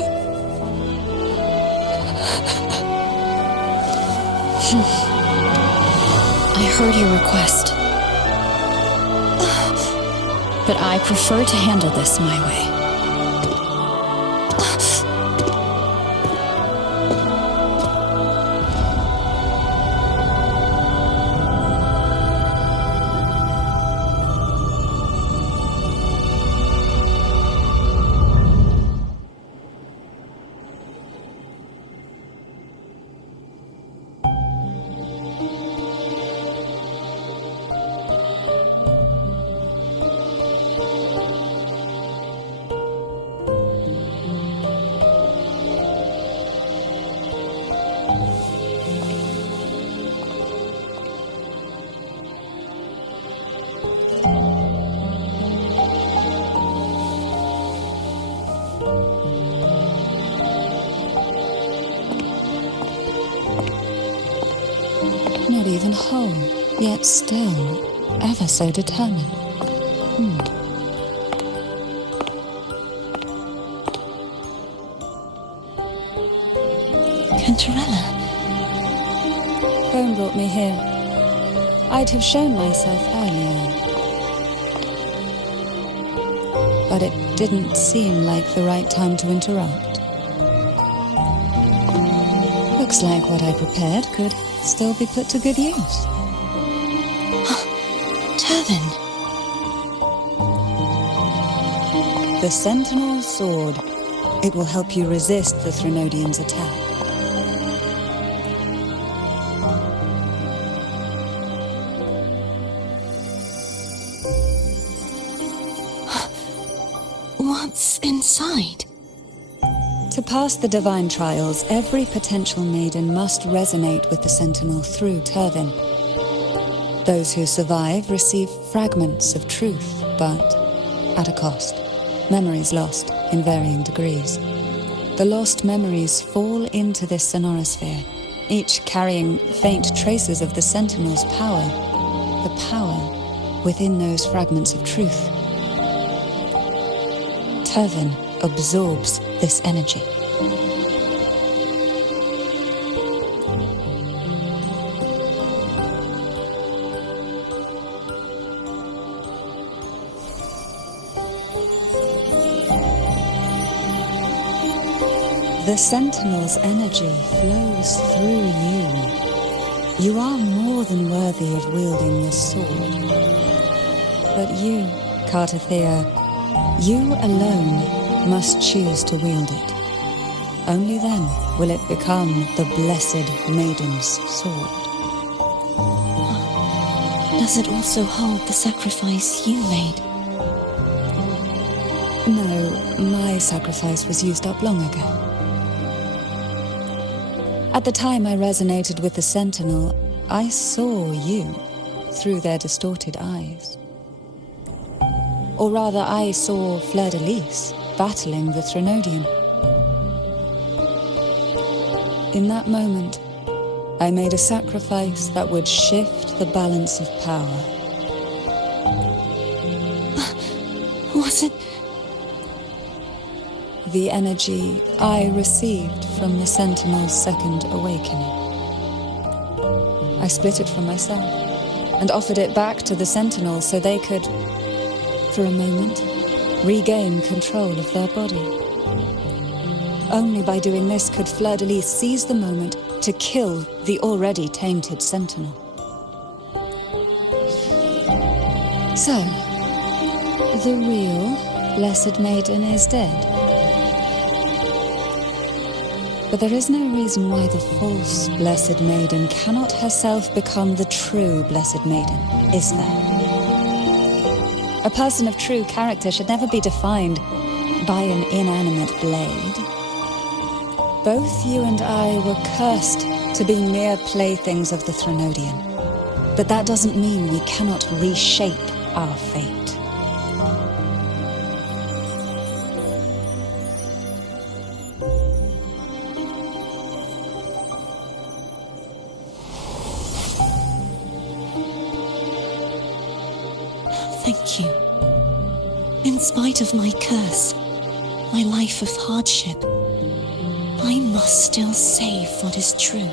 I heard your request. But I prefer to handle this my way. Not even whole, yet still ever so determined. Cantarella. Phone brought me here. I'd have shown myself earlier. But it didn't seem like the right time to interrupt. Looks like what I prepared could still be put to good use. Turvin. The Sentinel's sword. It will help you resist the Threnodian's attack. What's inside? To pass the divine trials, every potential maiden must resonate with the Sentinel through Turvin. Those who survive receive fragments of truth, but at a cost. Memories lost in varying degrees. The lost memories fall into this sonorosphere, each carrying faint traces of the Sentinel's power, the power within those fragments of truth. Turvin absorbs this energy. The Sentinel's energy flows through you. You are more than worthy of wielding this sword. But you, Cartathea, you alone must choose to wield it. Only then will it become the Blessed Maiden's sword. Does it also hold the sacrifice you made? No, my sacrifice was used up long ago. At the time I resonated with the Sentinel, I saw you through their distorted eyes. Or rather, I saw Fleur-de-Lis battling the Threnodian. In that moment, I made a sacrifice that would shift the balance of power. Was it? The energy I received from the Sentinel's second awakening. I split it from myself and offered it back to the Sentinel so they could, for a moment, regain control of their body. Only by doing this could Fleur-de-Lis seize the moment to kill the already tainted Sentinel. So, the real Blessed Maiden is dead. But there is no reason why the false Blessed Maiden cannot herself become the true Blessed Maiden, is there? A person of true character should never be defined by an inanimate blade. Both you and I were cursed to be mere playthings of the Threnodian. But that doesn't mean we cannot reshape our fate. Thank you. In spite of my curse, my life of hardship, I must still save what is true.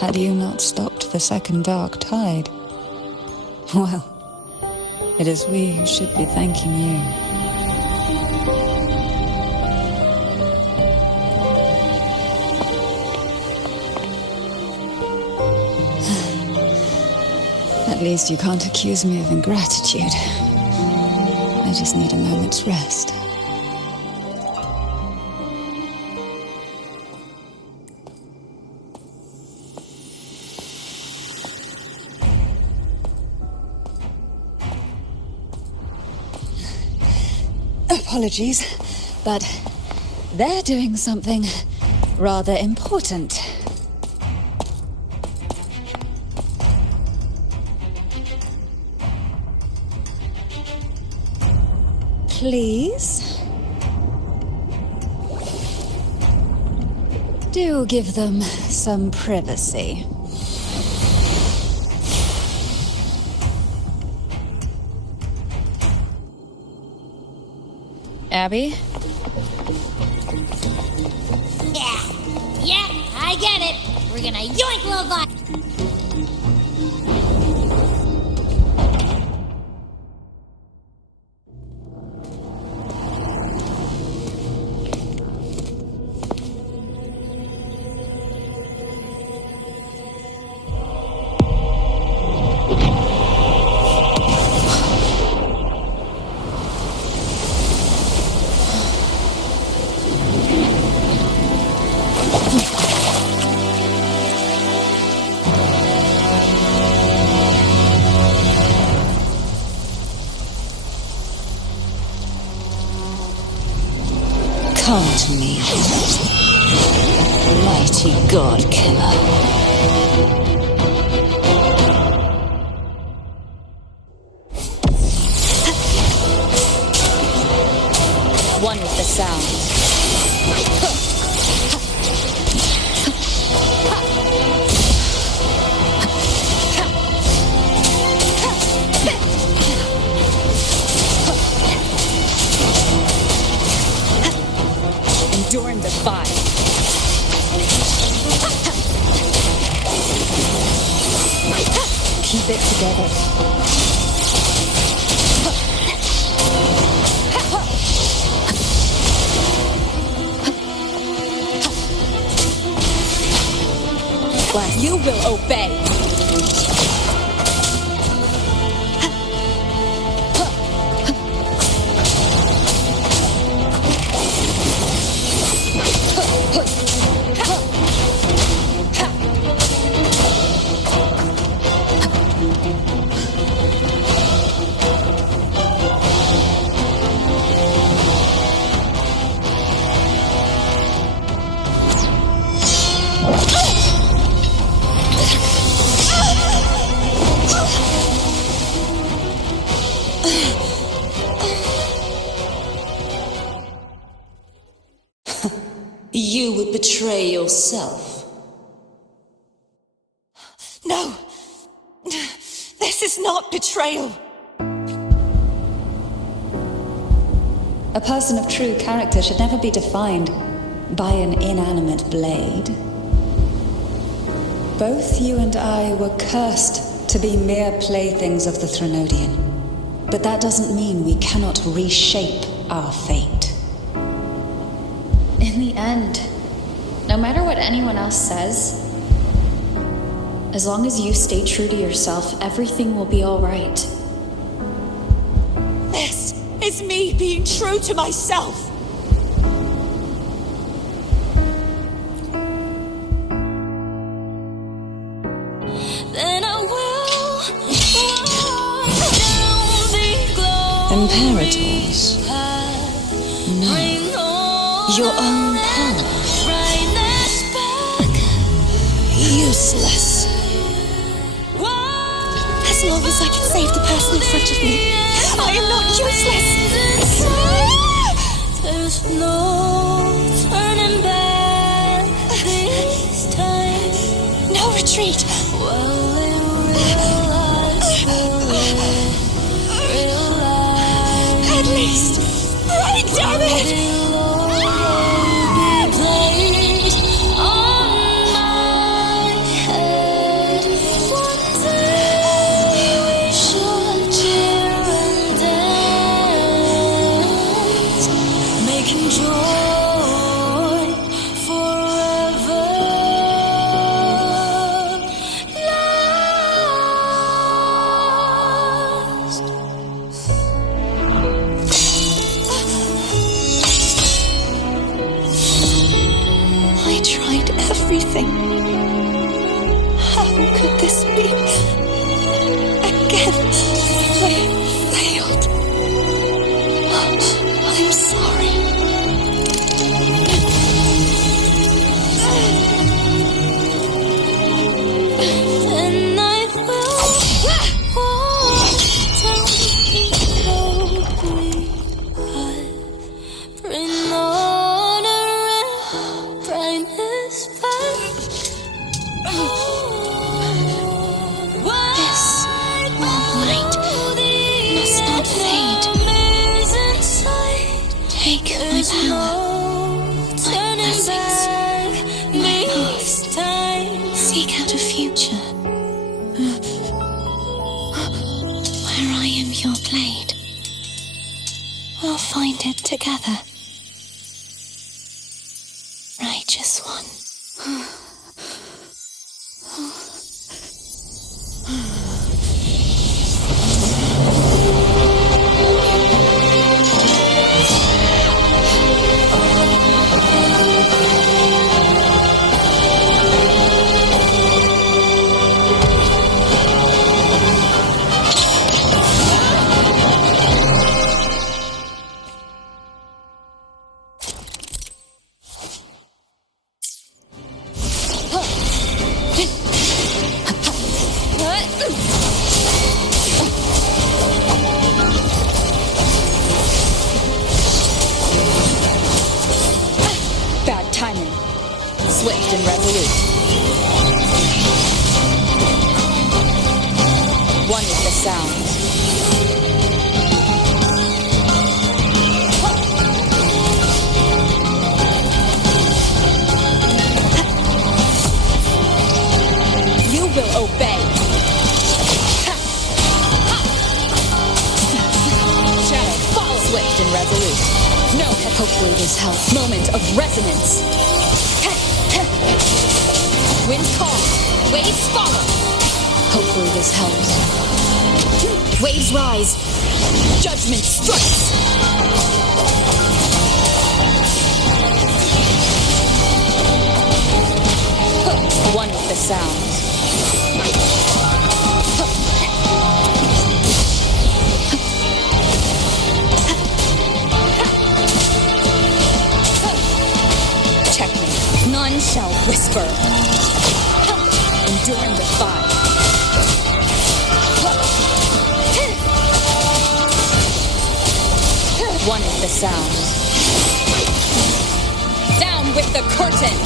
Had you not stopped the second dark tide? Well, it is we who should be thanking you. At least you can't accuse me of ingratitude. I just need a moment's rest. Apologies, but they're doing something rather important. Please? Do give them some privacy. Abby? Yeah, I get it. We're gonna yoink Levi. Come to me, mighty god killer. One with the sound. Endure and defy. Keep it together. You will obey. You would betray yourself. No! This is not betrayal! A person of true character should never be defined by an inanimate blade. Both you and I were cursed to be mere playthings of the Threnodian. But that doesn't mean we cannot reshape our fate. In the end, no matter what anyone else says, as long as you stay true to yourself, everything will be all right. This is me being true to myself! Then I will walk down the glow. Imperators. No. Your own power. Useless. As long as I can save the person in front of me, I am not useless! There's no turning back this time. No retreat! Well, in real life, At least, break, damn it! on my head. I'm sorry. Then I will walk down the road we have. Bring order and brightness back. This warm light must not fade. Take my power, my blessings, my past. Seek out a future where I am your blade. We'll find it together. Righteous one. Bad timing. Swift and resolute. One with the sound. You will obey. Shadow, follow. Swift and resolute. No, hopefully this helps. Moment of resonance. Wind calm. Waves follow. Hopefully this helps. Waves rise. Judgment strikes. One with the sounds. Checkmate. None shall whisper. Enduring the fire. One with the sounds. Down with the curtain.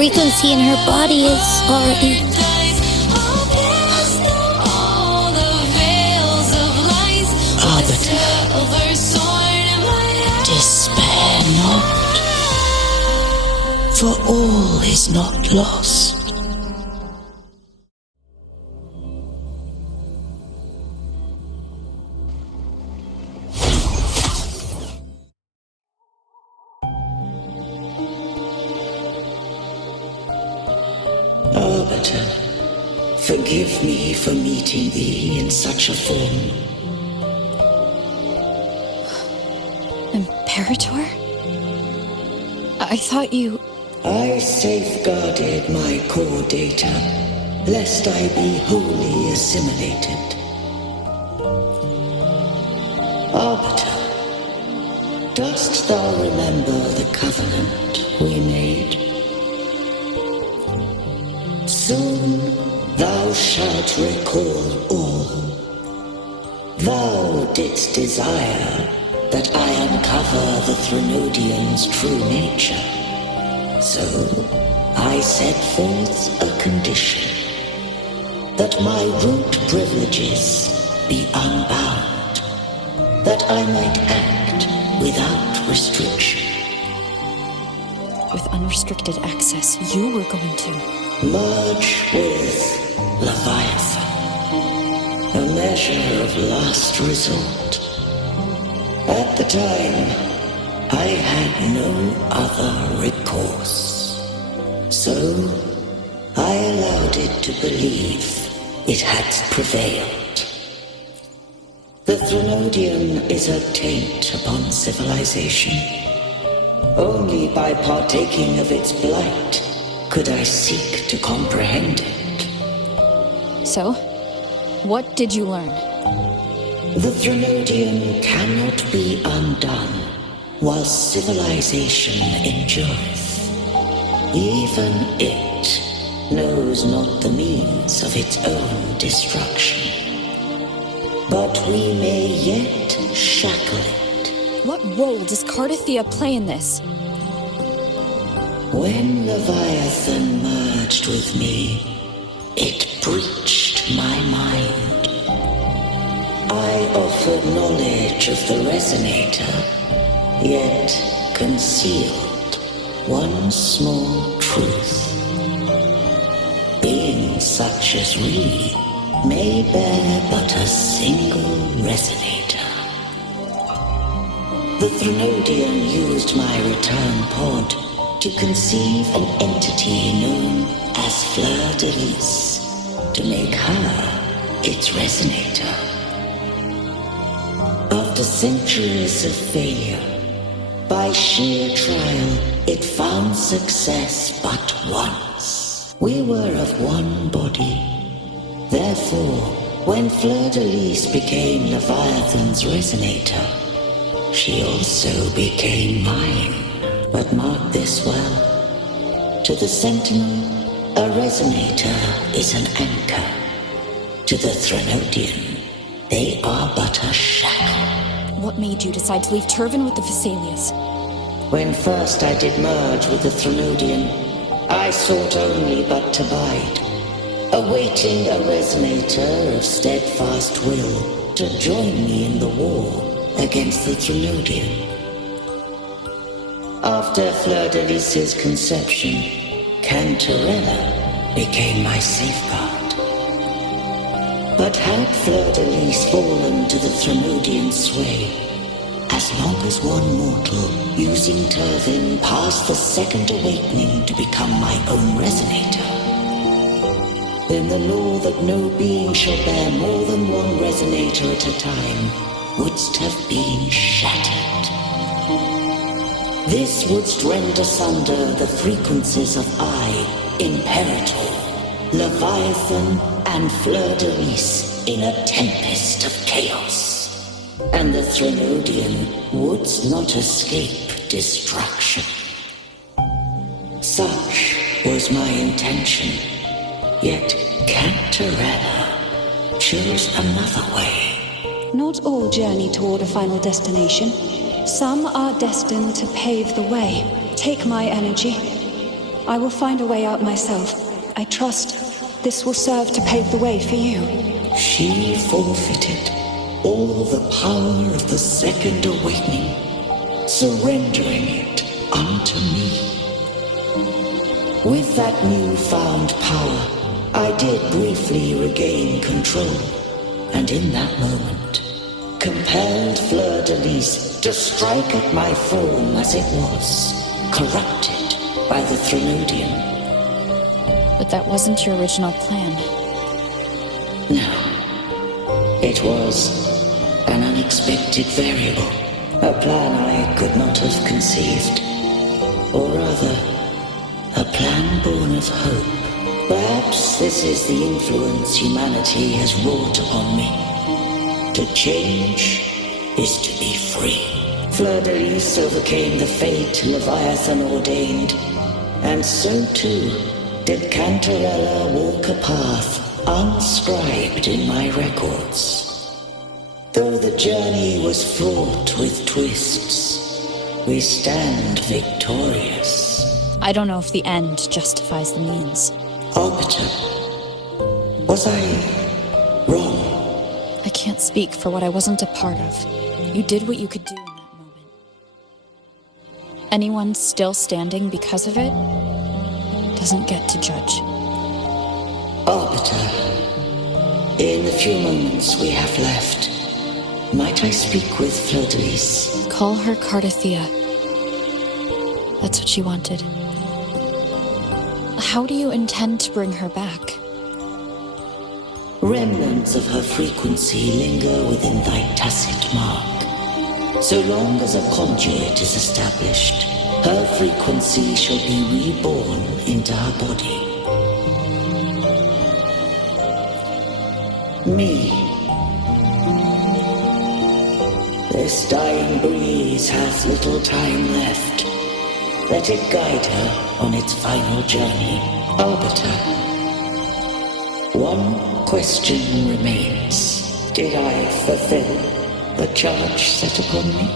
frequency in her body is already... Arbiter, despair not, for all is not lost. Arbiter, forgive me for meeting thee in such a form. Imperator? I thought you... I safeguarded my core data, lest I be wholly assimilated. Arbiter, dost thou remember the covenant we made? Soon thou shalt recall all. Thou didst desire that I uncover the Threnodian's true nature. So I set forth a condition, that my root privileges be unbound, that I might act without restriction. With unrestricted access, you were going to... Merge with Leviathan, a measure of last resort. At the time, I had no other recourse. So, I allowed it to believe it had prevailed. The Threnodian is a taint upon civilization. Only by partaking of its blight could I seek to comprehend it. So, what did you learn? The Threnodian cannot be undone while civilization endureth. Even it knows not the means of its own destruction. But we may yet shackle it. What role does Cardathia play in this? When Leviathan merged with me, it breached my mind. I offered knowledge of the Resonator, yet concealed one small truth. Beings such as we may bear but a single Resonator. The Threnodian used my return pod to conceive an entity known as Fleur-de-Lis, to make her its Resonator. After centuries of failure, by sheer trial, it found success but once. We were of one body. Therefore, when Fleur-de-Lis became Leviathan's Resonator, she also became mine. But mark this well. To the Sentinel, a Resonator is an anchor. To the Threnodian, they are but a shackle. What made you decide to leave Turvan with the Vesalias? When first I did merge with the Threnodian, I sought only but to bide, awaiting a Resonator of steadfast will to join me in the war against the Threnodian. After Fleur-de-Lis's conception, Cantarella became my safeguard. But had Fleur-de-Lis fallen to the Threnodian sway, as long as one mortal using Turvan passed the second awakening to become my own Resonator, then the law that no being shall bear more than one Resonator at a time wouldst have been shattered. This wouldst rend asunder the frequencies of I, Imperator, Leviathan, and Fleur-de-Lis in a tempest of chaos. And the Threnodian wouldst not escape destruction. Such was my intention, yet Cantarella chose another way. Not all journey toward a final destination. Some are destined to pave the way. Take my energy. I will find a way out myself. I trust this will serve to pave the way for you. She forfeited all the power of the Second Awakening, surrendering it unto me. With that newfound power, I did briefly regain control, and in that moment, compelled Fleur-de-Lis to strike at my form as it was, corrupted by the Threnodian. But that wasn't your original plan. No. It was an unexpected variable, a plan I could not have conceived. Or rather, a plan born of hope. Perhaps this is the influence humanity has wrought upon me. To change is to be free. Fleur-de-Lis overcame the fate Leviathan ordained, and so too did Cantarella walk a path unscribed in my records. Though the journey was fraught with twists, we stand victorious. I don't know if the end justifies the means. Arbiter, was I wrong? I can't speak for what I wasn't a part of. You did what you could do in that moment. Anyone still standing because of it doesn't get to judge. Arbiter, in the few moments we have left, might I speak with Fleur-de-Lis? Call her Cardathea. That's what she wanted. How do you intend to bring her back? Remnants of her frequency linger within thy tacit mark. So long as a conduit is established, her frequency shall be reborn into her body. Me. This dying breeze hath little time left. Let it guide her on its final journey. Arbiter, one question remains. Did I fulfill the charge set upon me?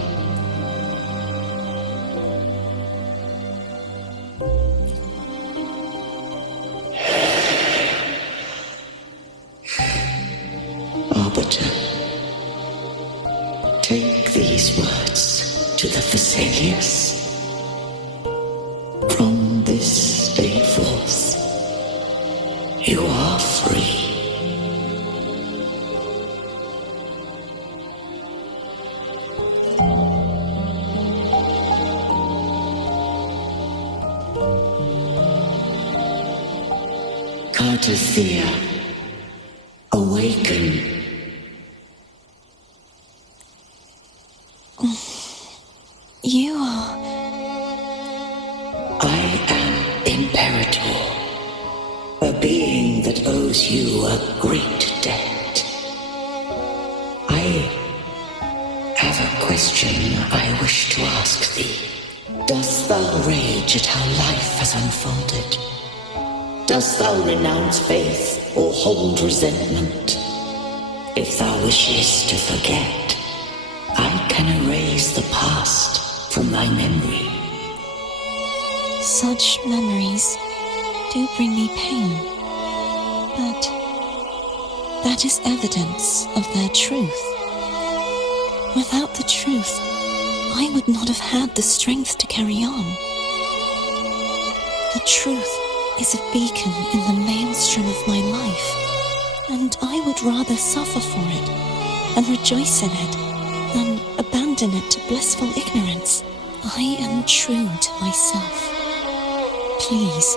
Arbiter, take these words to the Thessalius. From this day forth, you are free. Cardathea, awaken. You are... I am Imperator, a being that owes you a great debt. I have a question I wish to ask thee. Dost thou rage at how life has unfolded? Dost thou renounce faith or hold resentment? If thou wishest to forget, I can erase the past from thy memory. Such memories do bring me pain, but that is evidence of their truth. Without the truth, I would not have had the strength to carry on. The truth is a beacon in the maelstrom of my life, and I would rather suffer for it and rejoice in it than abandon it to blissful ignorance. I am true to myself. Please,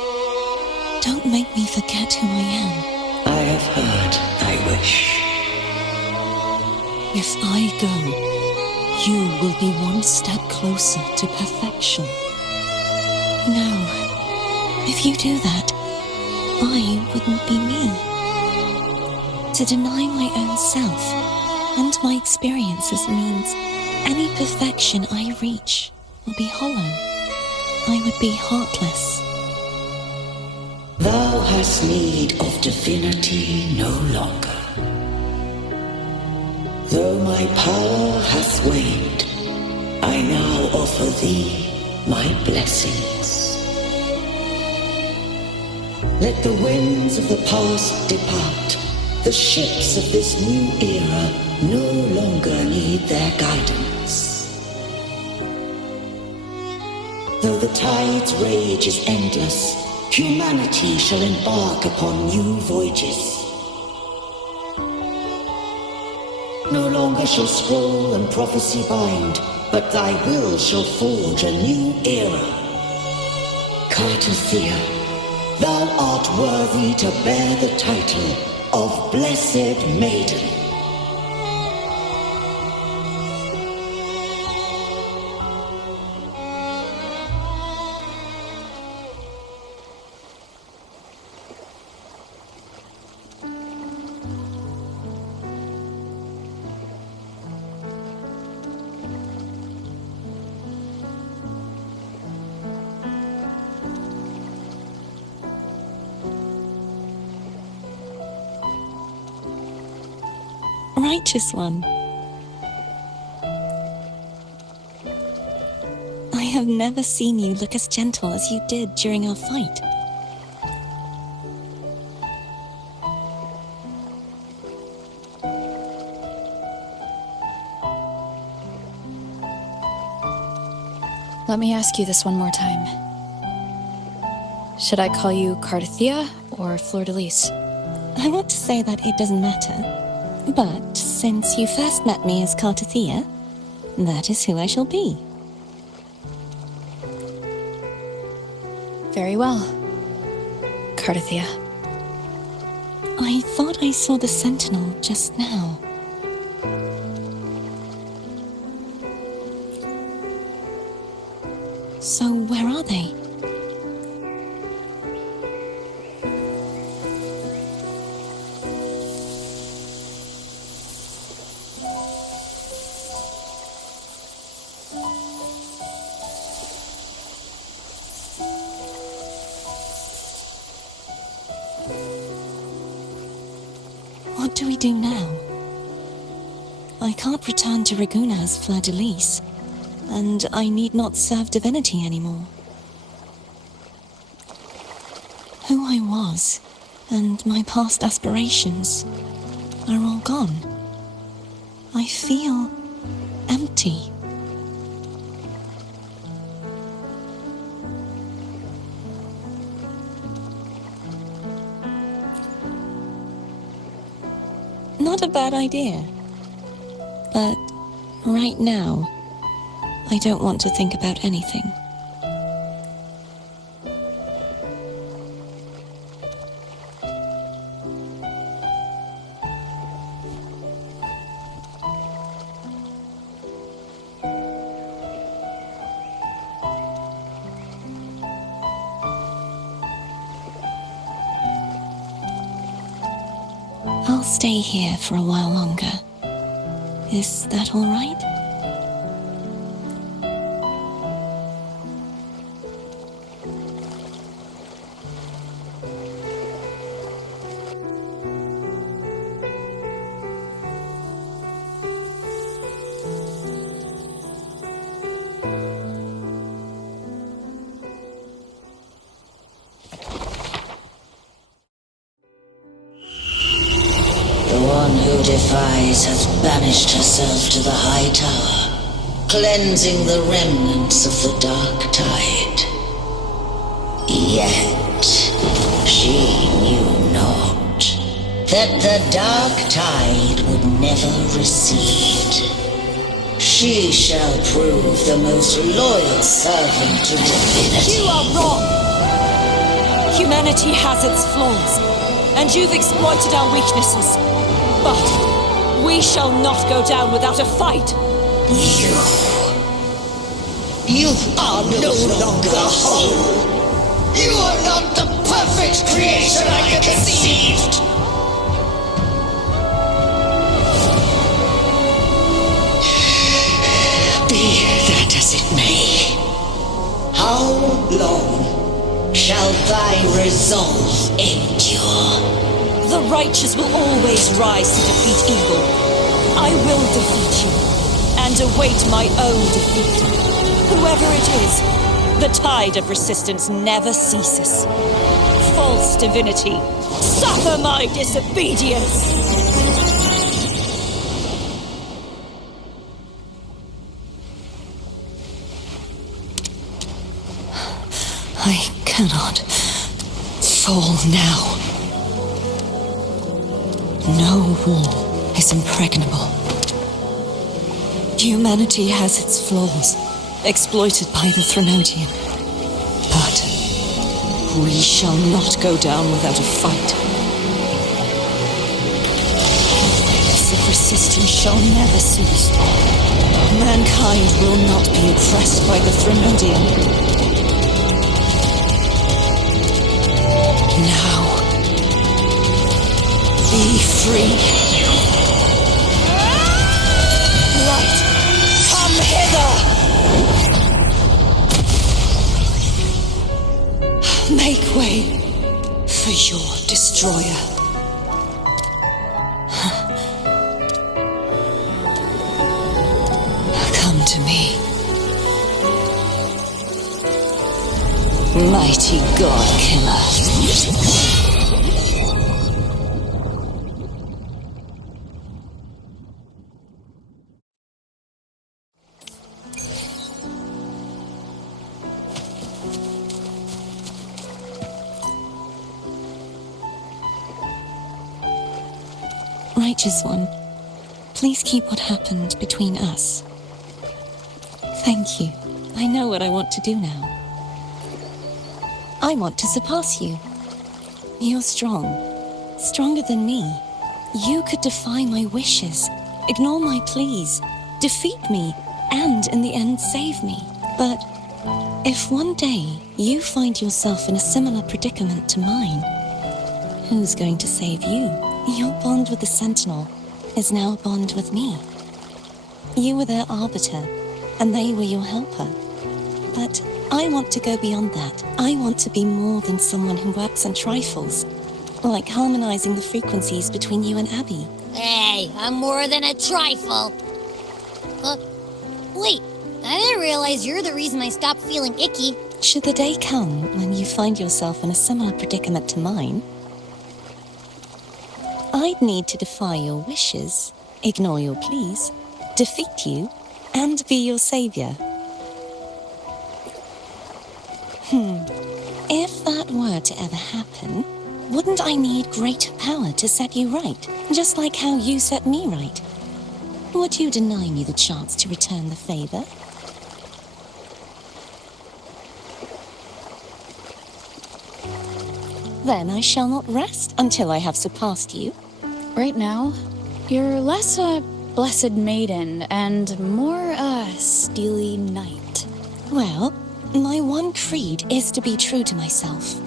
don't make me forget who I am. I have heard thy wish. If I go, you will be one step closer to perfection. No. If you do that, I wouldn't be me. To deny my own self and my experiences means any perfection I reach will be hollow. I would be heartless. Thou hast need of divinity no longer. Though my power hath waned, I now offer thee my blessings. Let the winds of the past depart. The ships of this new era no longer need their guidance. Though the tide's rage is endless, humanity shall embark upon new voyages. No longer shall scroll and prophecy bind, but thy will shall forge a new era. Cartothea, thou art worthy to bear the title of Blessed Maiden. Righteous one. I have never seen you look as gentle as you did during our fight. Let me ask you this one more time. Should I call you Cartothea or Fleur-de-Lis? I want to say that it doesn't matter. But since you first met me as Cartothea, that is who I shall be. Very well, Cartothea. I thought I saw the Sentinel just now. So where are they? What do we do now? I can't return to Reguna as Fleur-de-Lis, and I need not serve divinity anymore. Who I was, and my past aspirations, are all gone. I feel empty. Not a bad idea. But right now, I don't want to think about anything. I'll stay here for a while longer. Is that all right? The one who defies has banished herself to the high tower, cleansing the remnants of the dark tide. Yet, she knew not that the dark tide would never recede. She shall prove the most loyal servant to divinity. You are wrong! Humanity has its flaws, and you've exploited our weaknesses. But we shall not go down without a fight. You are no longer whole. You are not the perfect creation I conceived. Be that as it may, how long shall thy resolve endure? The righteous will always rise to defeat evil. I will defeat you, and await my own defeat. Whoever it is, the tide of resistance never ceases. false divinity! Suffer my disobedience! I cannot fall now. No wall is impregnable. Humanity has its flaws, exploited by the Threnodian. But we shall not go down without a fight. Passive resistance shall never cease. Mankind will not be oppressed by the Threnodian. Now, be free. Light, come hither! Make way for your destroyer. Come to me. Mighty God Killer. Righteous One, please keep what happened between us. Thank you. I know what I want to do now. I want to surpass you. You're strong. Stronger than me. You could defy my wishes, ignore my pleas, defeat me, and in the end save me. But if one day you find yourself in a similar predicament to mine, who's going to save you? Your bond with the Sentinel is now a bond with me. You were their arbiter, and they were your helper. But I want to go beyond that. I want to be more than someone who works on trifles, like harmonizing the frequencies between you and Abby. Hey, I'm more than a trifle. Wait, I didn't realize you're the reason I stopped feeling icky. Should the day come when you find yourself in a similar predicament to mine, I'd need to defy your wishes, ignore your pleas, defeat you, and be your savior. If that were to ever happen, wouldn't I need greater power to set you right, just like how you set me right? Would you deny me the chance to return the favor? Then I shall not rest until I have surpassed you. Right now, you're less a blessed maiden and more a steely knight. Well, my one creed is to be true to myself.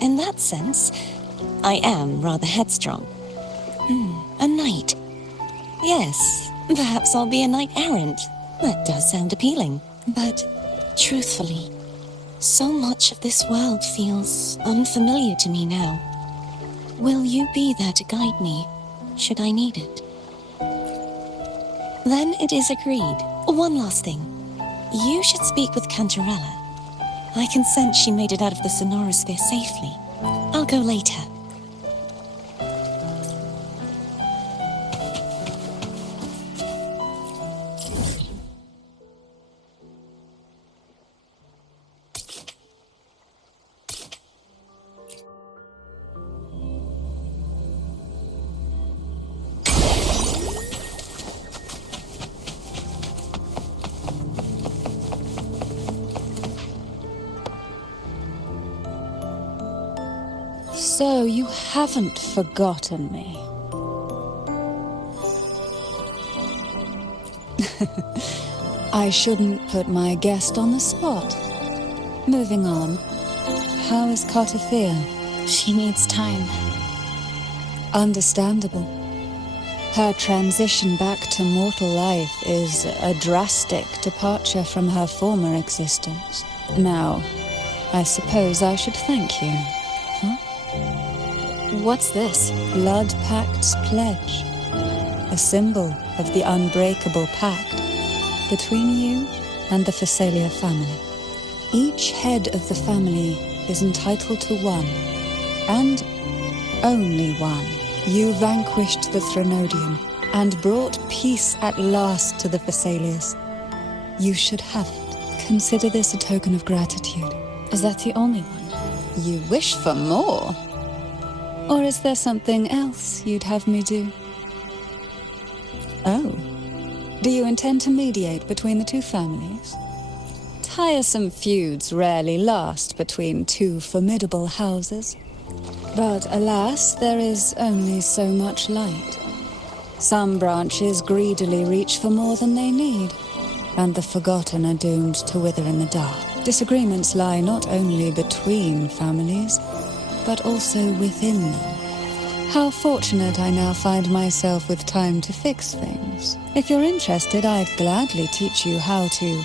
In that sense, I am rather headstrong. A knight. Yes, perhaps I'll be a knight errant. That does sound appealing. But, truthfully, so much of this world feels unfamiliar to me now. Will you be there to guide me, should I need it? Then it is agreed. One last thing. You should speak with Cantarella. I can sense she made it out of the Sonorosphere safely. I'll go later. So you haven't forgotten me. I shouldn't put my guest on the spot. Moving on. How is Cartathea? She needs time. Understandable. Her transition back to mortal life is a drastic departure from her former existence. Now, I suppose I should thank you. What's this? Blood Pact's pledge. A symbol of the unbreakable pact between you and the Phasalia family. Each head of the family is entitled to one, and only one. You vanquished the Threnodian and brought peace at last to the Thessalians. You should have it. Consider this a token of gratitude. Is that the only one? You wish for more? Or is there something else you'd have me do? Oh. Do you intend to mediate between the two families? Tiresome feuds rarely last between two formidable houses. But alas, there is only so much light. Some branches greedily reach for more than they need, and the forgotten are doomed to wither in the dark. Disagreements lie not only between families, but also within them. How fortunate I now find myself with time to fix things. If you're interested, I'd gladly teach you how to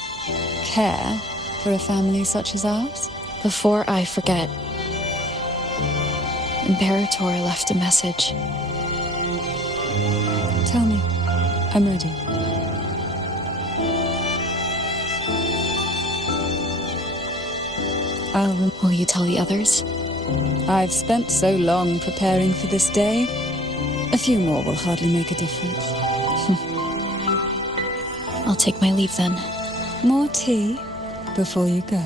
care for a family such as ours. Before I forget, Imperator left a message. Tell me. I'm ready. Will you tell the others? I've spent so long preparing for this day. A few more will hardly make a difference. I'll take my leave then. More tea before you go.